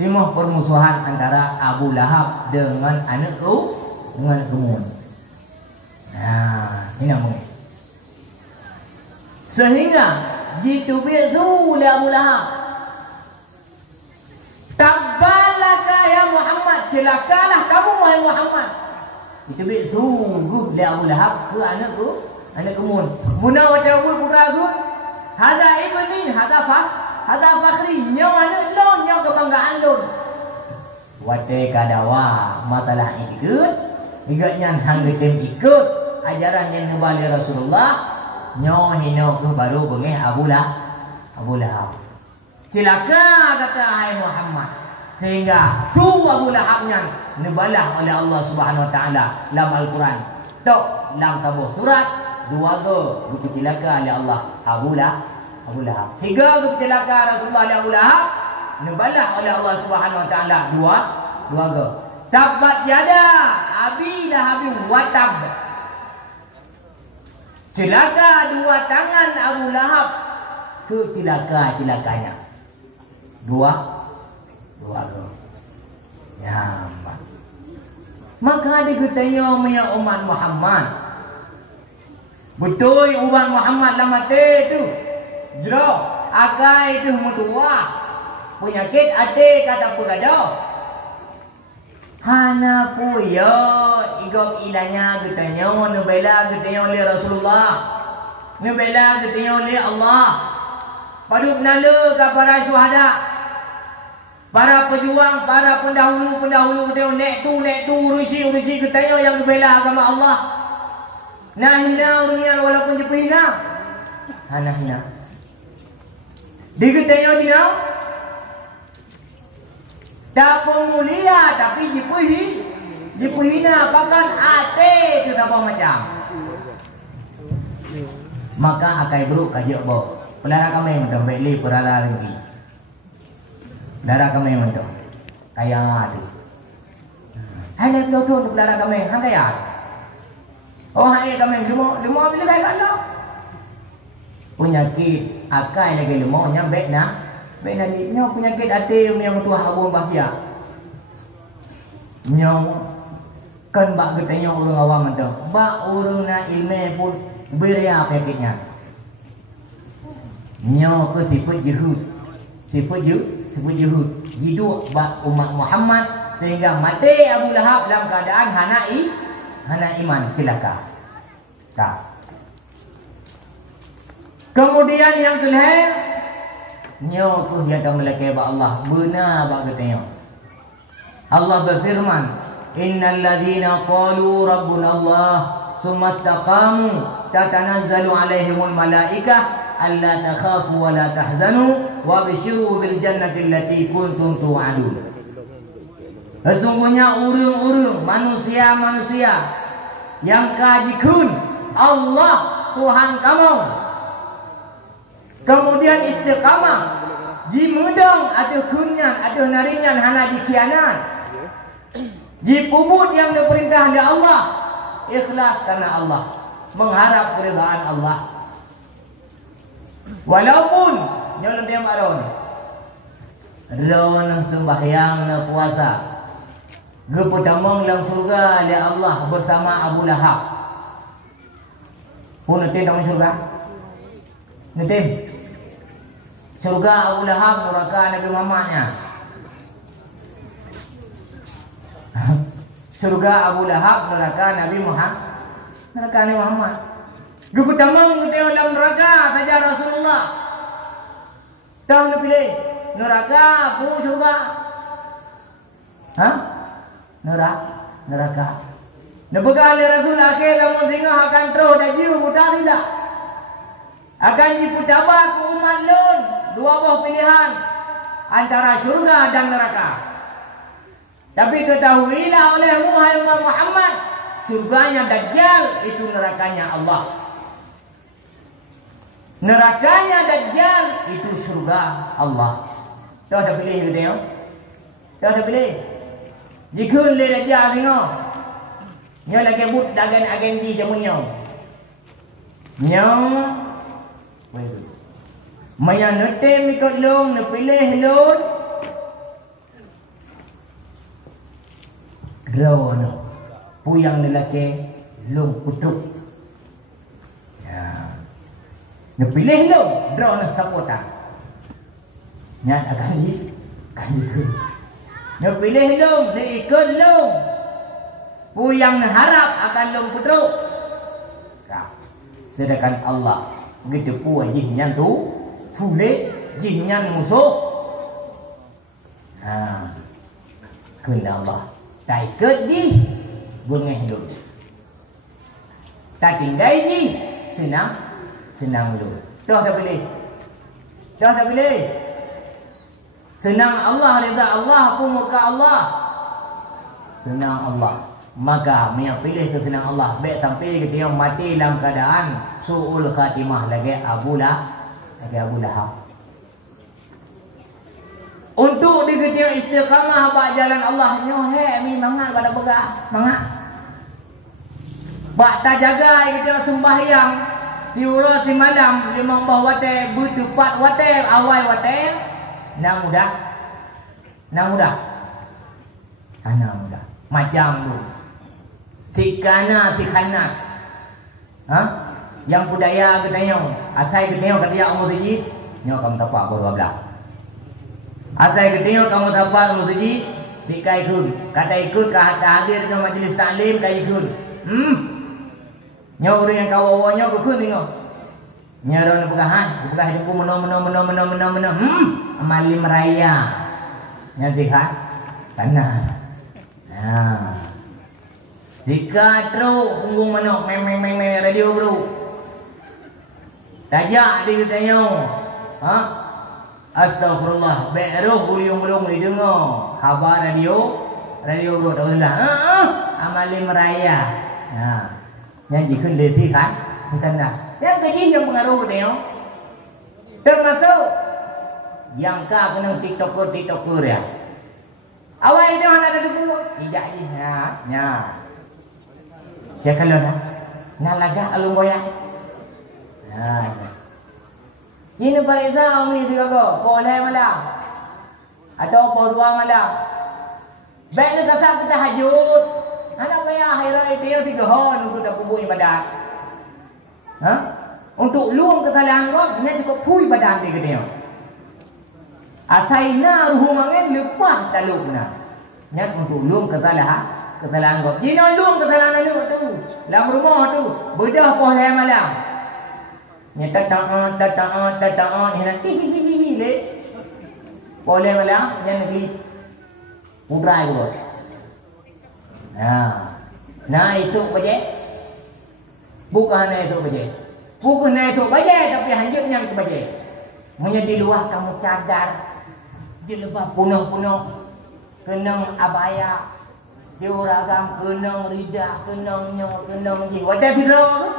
timoh permusuhan antara Abu Lahab dengan anak kemun. Nah, ini namanya. Sehingga ditubik oleh Abu Lahab. Tabbalaka ya Muhammad, celakalah kamu wahai Muhammad. Ditubik sungguh dia Abu Lahab ke anak kemun. Muna wa ta'ul quragun, hada ibni, hada fakhri, nyaw anak lon, nyaw kebanggaan lon. Wate kadawa masalah ikut, igaknya hang getem ikut ajaran yang kembali Rasulullah, nyaw hino ke baru bengeh Abu Lahab. Celaka kata hai Muhammad, sehingga su Abu Lahabnya dibalah oleh Allah Subhanahu Wa Taala dalam Al-Quran. Tok dalam tabuh surat dua go celaka oleh Allah Abu Lahab. Tiga go celaka Rasulullah oleh Abu Lahab, dibalas oleh Allah Subhanahu wa taala dua go. Tabat yada Abi Lahab wa tab. Celaka dua tangan Abu Lahab, celakanya. Dua go. Ya, maka dia katanya punya umat Muhammad. Betul umat Muhammad lah mati tu. Jero, agai tu mutua. Penyakit ate kata pegada. Hana puyo igok ilanya katanya nubela katanya oleh Rasulullah. Nubela katanya oleh Allah. Paduk nala ke para syuhada. Para pejuang, para pendahulu dia nek tu urusi katanya yang membela agama Allah. Nah hina orang walaupun dia hina. Hina. Dia katanya hina. Tak mulia tapi dia hina bahkan hati tu tak apa macam. Maka akai bro kajak bo. Pelara kami macam beli perala lagi. Darah kami mendong kaya ada. Hai nak tu darah kami hang kaya. Oh hai kami lemo bila kaya kala. Penyakit akai lagi lemo nyampe na. Baik nanti nyo penyakit hati yang tua abang bahaya. Nyo kan bak katanya orang awam mendong. Bak orang na ilmu pun beria penyakitnya. Nyo ke sifat Yahud hidup bak umat Muhammad sehingga mati Abu Lahab dalam keadaan hana iman celaka. Tak. Kemudian yang terakhir nyo tu yang akan melakai bak Allah benar bak katanya. Allah berfirman, innal ladzina qalu rabbuna Allah summa istaqamu tatanazzalu alaihimul malaikah alla takhafu wa la tahzanu wa bisyiru bil jannati allati kuntum tu'adun. Sesungguhnya urang-urang manusia yang kajikun Allah Tuhan kamu. Kemudian istiqamah di mudang ada kunyan ada naringan hana dikhianat. Di pubut yang diperintah oleh Allah ikhlas karena Allah, mengharap keridhaan Allah. Walaupun nyolong dia maron sembahyang na puasa gepetamong dalam surga oleh Allah bersama Abu Lahab. Pun nanti dalam surga. Nanti surga Abu Lahab neraka Nabi Muhammadnya. Surga Abu Lahab neraka Nabi Muhammad. Gepetamong kita dalam neraka saja Rasulullah. Tahu nak pilih neraka atau surga? Neraka. Nabegal Rasul akhir lamun singa akan terus dah jiu mudah tidak. Akan diputaba ke umat lun dua buah pilihan antara surga dan neraka. Tapi ketahuilah olehmu hai umat Muhammad, surganya Dajjal itu nerakanya Allah. Nerakanya Dajjal itu surga Allah. Tahu dah pilih dia? Tahu dah pilih? Jikun le Dajjal tengok. Nya lagi but dagan agendi jamunnya. Nya maya nete mikot long ne pilih lon. Rawana puyang lelaki long putuk. Ya. Ne pilih long rawana sapota. Nya akan di ne pilih long ne ikut long. Puyang harap akan long putuk. Sedangkan Allah begitu pun jinnya tu sulit jinnya musuh. Kena Allah tai kerji bengeh dulu. Tak tinggal ji senang dulu. Dah dah pilih. Senang Allah rida Allah pun muka Allah. Senang Allah. maka yang pilih kesenangan Allah baik sampai kita mati dalam keadaan suul khatimah lagi Abu Lahab. Untuk dia istiqamah bak jalan Allah nyohe mi mangat pada begah mangat. Bak tak jaga kita sembahyang diura si malam lima bawah wate bertupat wate awal wate nang mudah. Macam tu. Tikana. Ha? Yang budaya gedayong, asai gedayong kata ya Allah siji, nyo kamu tapak ko 12. Asai gedayong kamu tapak Allah siji, dikai kun. Kata ikut ke hadir dalam majlis taklim kai kun. Nyo orang yang kawawanyo ko kun tengok. Nyaron pegahan, pegah hidupku meno. Amali meraya. Nanti kan panas. Nah. Jika teruk punggung manok meng radio bro. Tajak dia tanya. Ha? Astagfirullah. Be'ruh bulung-bulung dengar. Khabar radio bro tahu dah. Amali meraya. Nah. Yang jikun leti kan? Bukan dah. Yang gaji yang pengaruh dia. Termasuk yang ka kena TikToker ya. Awal itu ada dulu. Tidak je. Ya. Saya kalau dah. Nalaga alung goyang. Nah. Ini parisa umi sigago. Boleh malam. Atau dua malam. Baik nak kata tahajud. Anak kaya hari raya dia 3 hari untuk dak kubur ibadat. Ha? Untuk luang kesalahan kau, dia cukup pui badan dia. Asaina ruhu mangen lepas taluk na. Nya untuk luang kesalahan kau. Jina luang kesalahan lu tu. Dalam rumah tu bedah poh lai malam. Nya tata'an hihi le. Poh lai malam nya negeri putrai gua. Nah itu baje. Bukan itu baje. Bukan itu baje tapi hanjutnya itu baje. Menjadi luar kamu cadar. Jelebah punuh-punuh. Kenang abaya. Diuragam kenang rida, kenang ji. Wadah tidur.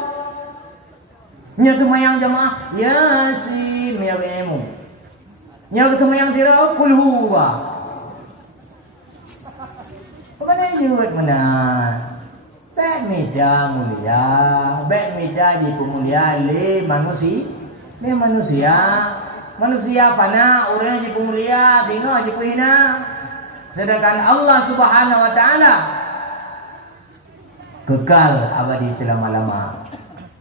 Nya semayang jamaah. Yasin ya ilmu. Nya semayang tidur kulhu wa. Mana nyuat mana? Bek meja mulia, bek meja di pemulia le manusia. Manusia fana, orang je pemulia, tengok je hina. Sedangkan Allah Subhanahu wa taala kekal abadi selama-lama.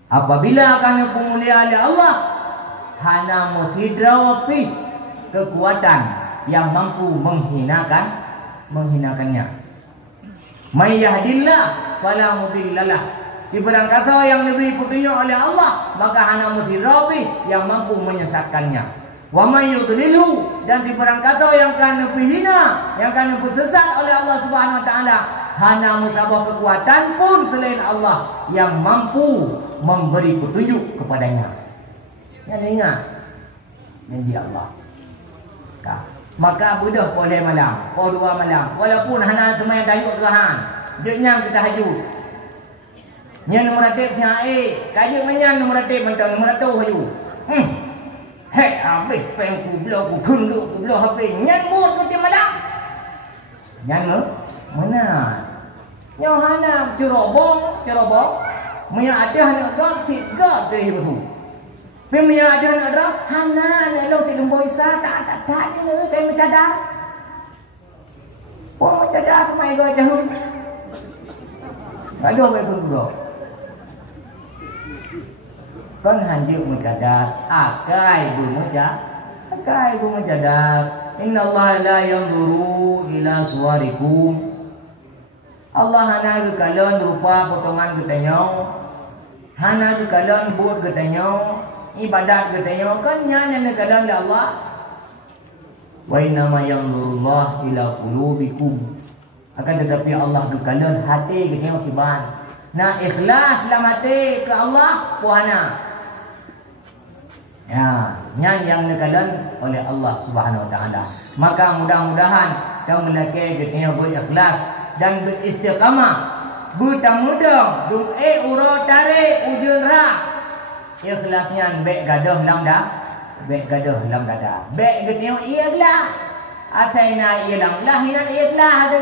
Apabila kami pemulia oleh Allah, hana mutidrawafi kekuatan yang mampu menghinakannya. May yahdillah fala mudhillalah. Di barang kata yang diberi petunjuk oleh Allah, maka hana mudhirabi yang mampu menyesatkannya. Wa may yudlilhu, dan di barang kata yang kana hina, yang kana sesat oleh Allah Subhanahu wa taala, hana mutabah kekuatan pun selain Allah yang mampu memberi petunjuk kepadanya. Yang ingat janji Allah. Maka budak boleh malam, 2 malam. Walaupun hana semai tayuk kehan, jenyang kita haju. Nya nomor ratib nya kaji menyan nomor ratib mentang nomor ratib haju. Hei, habis pengku belah ku kenduk ku belah habis. Nyan mur ke malam. Nyan mana? Nya hana cerobong. Munya ada hana gam tiga dari betul. Pemia ada nak dah hana nak lo ti lembo isa tak ni kai mencadar. Mencadar mai go jahun. Ada apa pun tu. Kan hanjuk mencadar, akai bu mencadar. Inna Allah la yanzuru ila suwarikum. Allah hana ke kalian rupa potongan ketanya. Hana ke kalian buat ketanya. Ibadat katanya kan nyanyi keadaan Allah. Wa inna ma yanzurullah ila qulubikum. Akan tetapi Allah dukalian hati katanya kiban. Nah ikhlas dalam hati ke Allah puhana. Ya, nyanyi yang dikalian oleh Allah Subhanahu wa taala. Maka mudah-mudahan kamu lelaki katanya berikhlas dan beristiqamah Butang-mudang dung uro tarik ujung ra. Ikhlasnya bek gaduh lam dah. Bek gaduh lam dada. Bek getio ikhlas. Ataina ilang lah hinan ikhlas tu.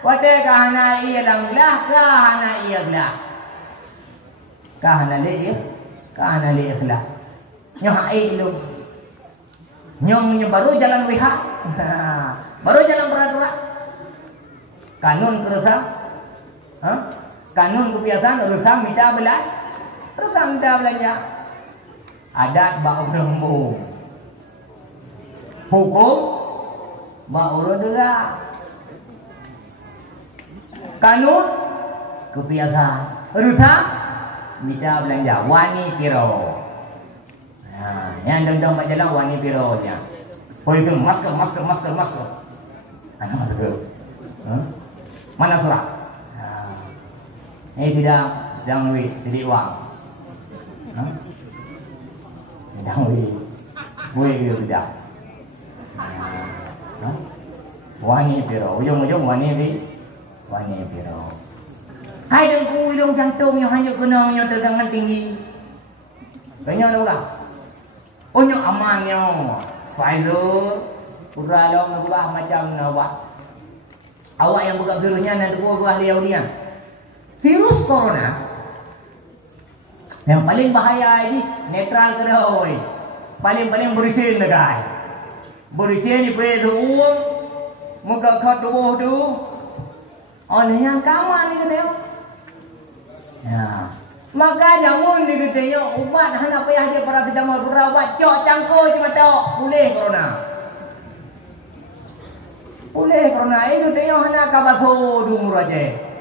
Wate kahana ilang lah kahana ikhlas. Kahana le kahana le ikhlas. Nyoh ai lu. Nyong baru jalan WH. Baru jalan berat-berat. Kanun kerusak. Kanun kebiasaan urusan minta belanja. Adat bak lembu. Hukum bak urut kanun kebiasaan urusan minta belanja. Wani piro. Yang dendam mak jalan wani piro nya. Oh itu masker. Ana masker. Mana surat? Tidak duit, jadi uang. Tidak duit tidak. Wani piro, ujung-ujung wani piro. Hai dengku hidung jantung yang hanya gunanya tegangan tinggi. Tanya ada orang. Onyo amannya, Pfizer, pura long buah macam nawak. Awak yang buka virusnya dan buah liau dia. Virus corona yang paling bahaya ini netral keroi. Paling bericin degai. Bericin ni pe tu muka khat tubuh tu. Oleh yang kawan ni kata. Ya. Maka jamun ni kata ubat hana payah dia paracetamol berawat cok cangkoi cuma tok pulih corona. Pulih corona itu tengok hana kabaso dumur aja.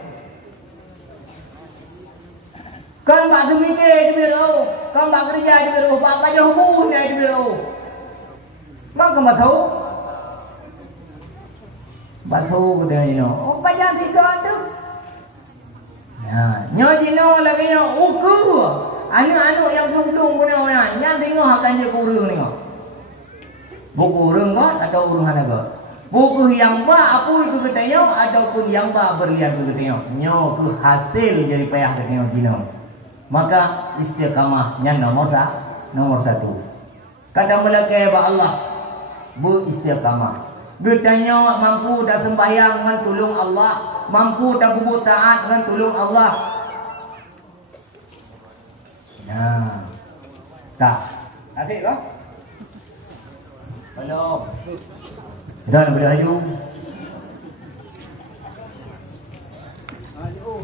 Kan bak semikir di biro, kan bak kerja di biro, bak baju hubun di biro. Mak kan batu? Batu kata ni no. Oh bajang tiga tu. Ya, nyo jino lagi nyo uku. Anu yang tung punya orang, yang tengok akan je kurung ni. Buku urung kau atau urung mana kau? Buku yang ba apa itu katanya ataupun yang ba berlian itu katanya. Nyo ke hasil jadi payah katanya jino. Maka istiqamah yang nomor satu. Kata melaka ba Allah beristiqamah. Bertanya mampu dah sembahyang dengan tolong Allah, mampu dah berbuat taat dengan tolong Allah. Nah. Tak. Asyik ke? Belum. Dah nak beraju.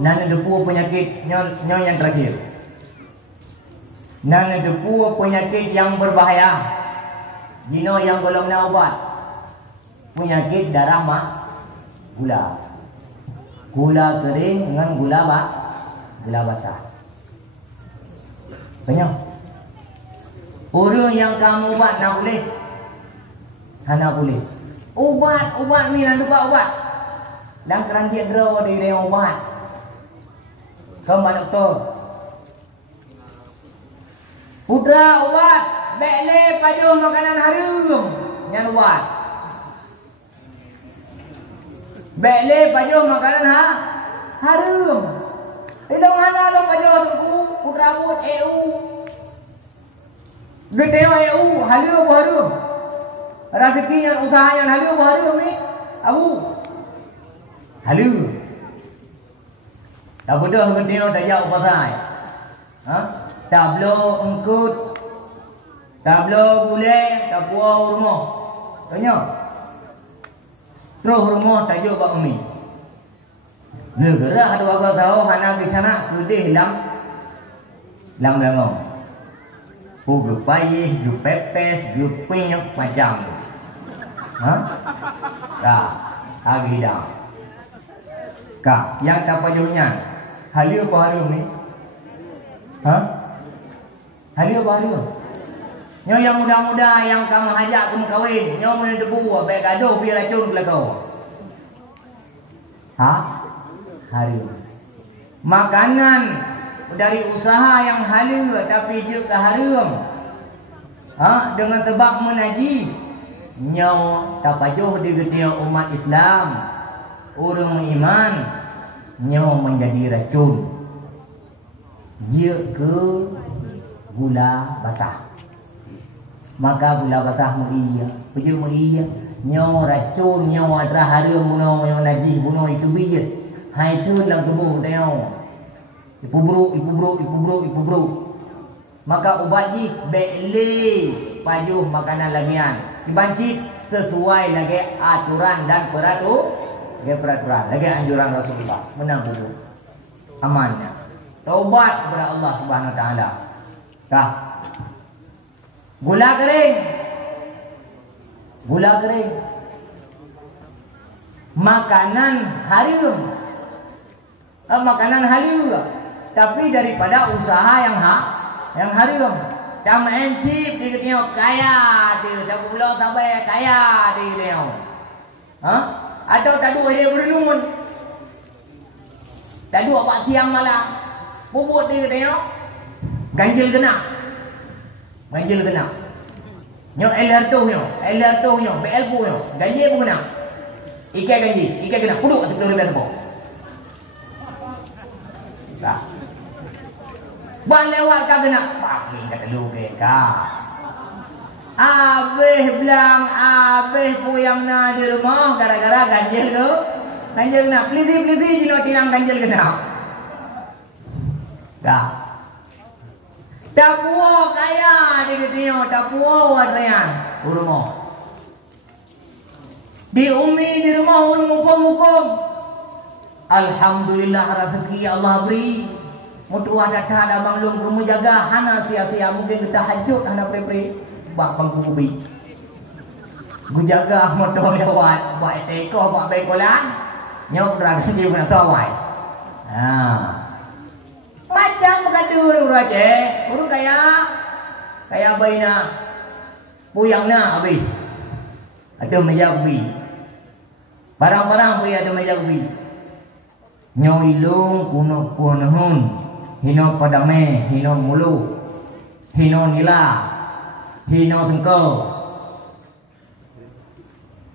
Nana depu penyakit nyo yang terakhir. Nana depu penyakit yang berbahaya. Dino yang belum nak ubat. Penyakit darah gula. Gula kering dengan gula basah. Banyak. Orang yang kamu ubat nak boleh. Hana boleh. Ubat ni nak lupa ubat. Dan kerantian draw dari ubat. Kembali doktor. Putra ubat. Bekle pajuh makanan harum. Yang ubat. Bekle pajuh makanan harum. Tidak mana lo pajuh tunggu. Putra buat EU. Gede EU. Harum. Rezeki yang usaha yang harum ni. Abu. Halu. Tak bodoh kena tak jauh pasal. Tak belum engkut. Tak belum gulai, tak puau rumah. Tanya. Terus rumah tak jauh bak umi. Negara ada warga tahu hana ke sana kudih lam langong. Gu payih, gu pepes, gu penyok macam. Tak. Agi dah. Kak, yang tak pajuhnya halia apa harum ni? Halia apa harum? Nyo yang muda-muda yang kamu ajak kamu kahwin, nyo mana debu apa gaduh biar racun pula kau. Harum. Makanan dari usaha yang halia tapi juga harum. Dengan tebak menaji, nyo tak pajuh di gedenya umat Islam. Orang iman nyo menjadi racun. Dia ke gula basah. Maka gula basah muia, peju muia, nyo racun, nyo adalah harum bunuh, nyo najis bunuh itu biji. Hai tu dalam tubuh dia. Ipu buruk. Maka ubat ji beli pajuh makanan lagian. Dibanci sesuai lagi aturan dan peraturan. Lagi anjuran Rasulullah. Menang buku. Amannya. Taubat kepada Allah Subhanahu Wa Taala. Dah. Gula kering. Makanan harum. Makanan halal. Tapi daripada usaha yang harum. Cam encip dia tengok kaya dia. Dah pulau sampai kaya dia tengok. Atau tadu dia berenun. Tadu apa siang malam. Bubut dia tengok. Ganjil kena. Nyok LR tu nyok, BL pun nyok. Ganjil pun kena. Ikai kena. Puluk atau peluru biasa pun. Tak. Ban lewat kau kena. Pakai kata lu ke kau. Habis bilang, habis puyang na di rumah gara-gara ganjil ke. Ganjil kena. Pelisi jino tinang ganjil kena. Tak. Tak puas kaya dia tengok. Tak puas wadrian. Rumah. Di umi di rumah hukum. Alhamdulillah rezeki Allah beri. Mutua datang ada banglung kamu jaga hana sia-sia mungkin kita hajut hana pre-pre bak bangku kubi. Gu jaga motor lewat bak teko bak bekolan nyok dragan dia pun tawai. Macam berkata raja, urang kaya baina puyangna abi. Ada meja kubi. Barang-barang kubi ada meja kubi. Nyoilung kuno punhun. Hino padame, hino mulu, hino nila, hino sengkau.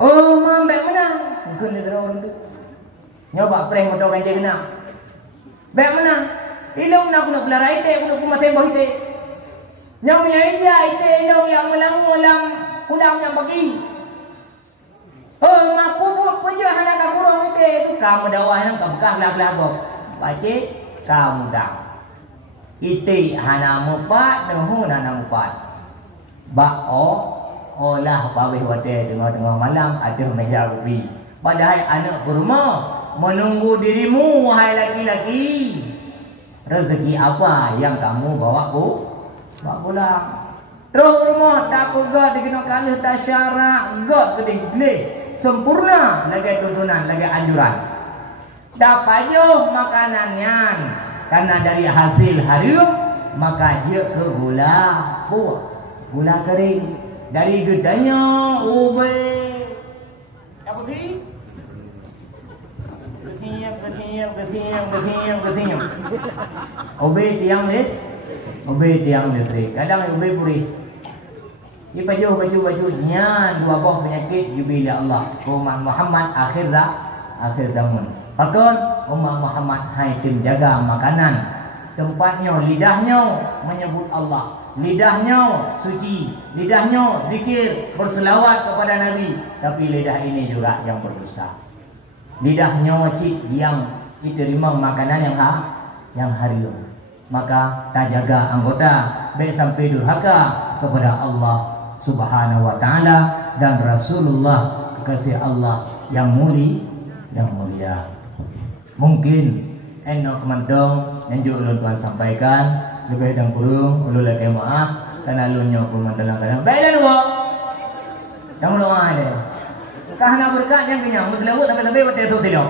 Oh, mambek menang. Mungkin dia terlalu itu. Nyoba prank motor ganjil kena. Bek menang. Ilong nak guna pelara ite, guna kuma tembok ite. Nyong punya ija ite ilong yang melang kudang yang bagi. Oh, ngapu pun je hendak kakurang ite itu kamu dawah nang kabkah lag-lagok. Baca kamu dah. Iti hana mupat nuhun hana mupat. Olah pawih wate tengah-tengah malam ada meja ubi. Padahal anak kurma menunggu dirimu wahai laki-laki. Rezeki apa yang kamu bawa pulang? Terus rumah tak kugat dikenakan tasyara god keding boleh sempurna lagi tuntunan lagi anjuran. Dapat jo makanannya. Karena dari hasil harum maka dia ke gula kering dari gedanya ube apa sih ketiam ube tiang listrik kadang ube puri di bajunya dua buah penyakit jubila Allah umat Muhammad akhir zaman. Maka umat Muhammad hai tim jaga makanan. Tempatnya, lidahnya menyebut Allah. Lidahnya suci. Lidahnya zikir, berselawat kepada Nabi. Tapi lidah ini juga yang berdusta. Lidahnya cik yang diterima makanan yang harum. Maka tak jaga anggota. Baik sampai durhaka kepada Allah Subhanahu Wa Taala dan Rasulullah kekasih Allah yang mulia. Mungkin enak kemandong yang juga ulun Tuhan sampaikan lebih dan kurung ulun lagi maaf karena ulun nyokul kadang-kadang baik dan luar yang doa ada karena berkat yang kenyang muslimut sampai-sampai waktu itu tidak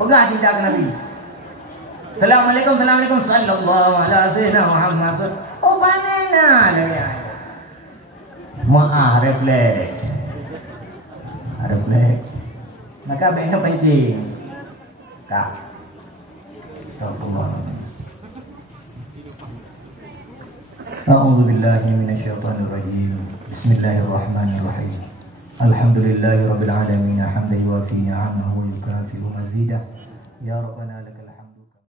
pegah cinta ke Nabi. Assalamualaikum sallallahu alaihi wasallam Muhammad. Oh banana dia maaf refleks maka baiknya penting kak. A'udzu billahi minasyaitonir rajim. Bismillahirrahmanirrahim. Alhamdulillahirabbil alamin hamdan yuwafi ni'amahu wa yukafi'u mazidah. Ya Rabbana lakal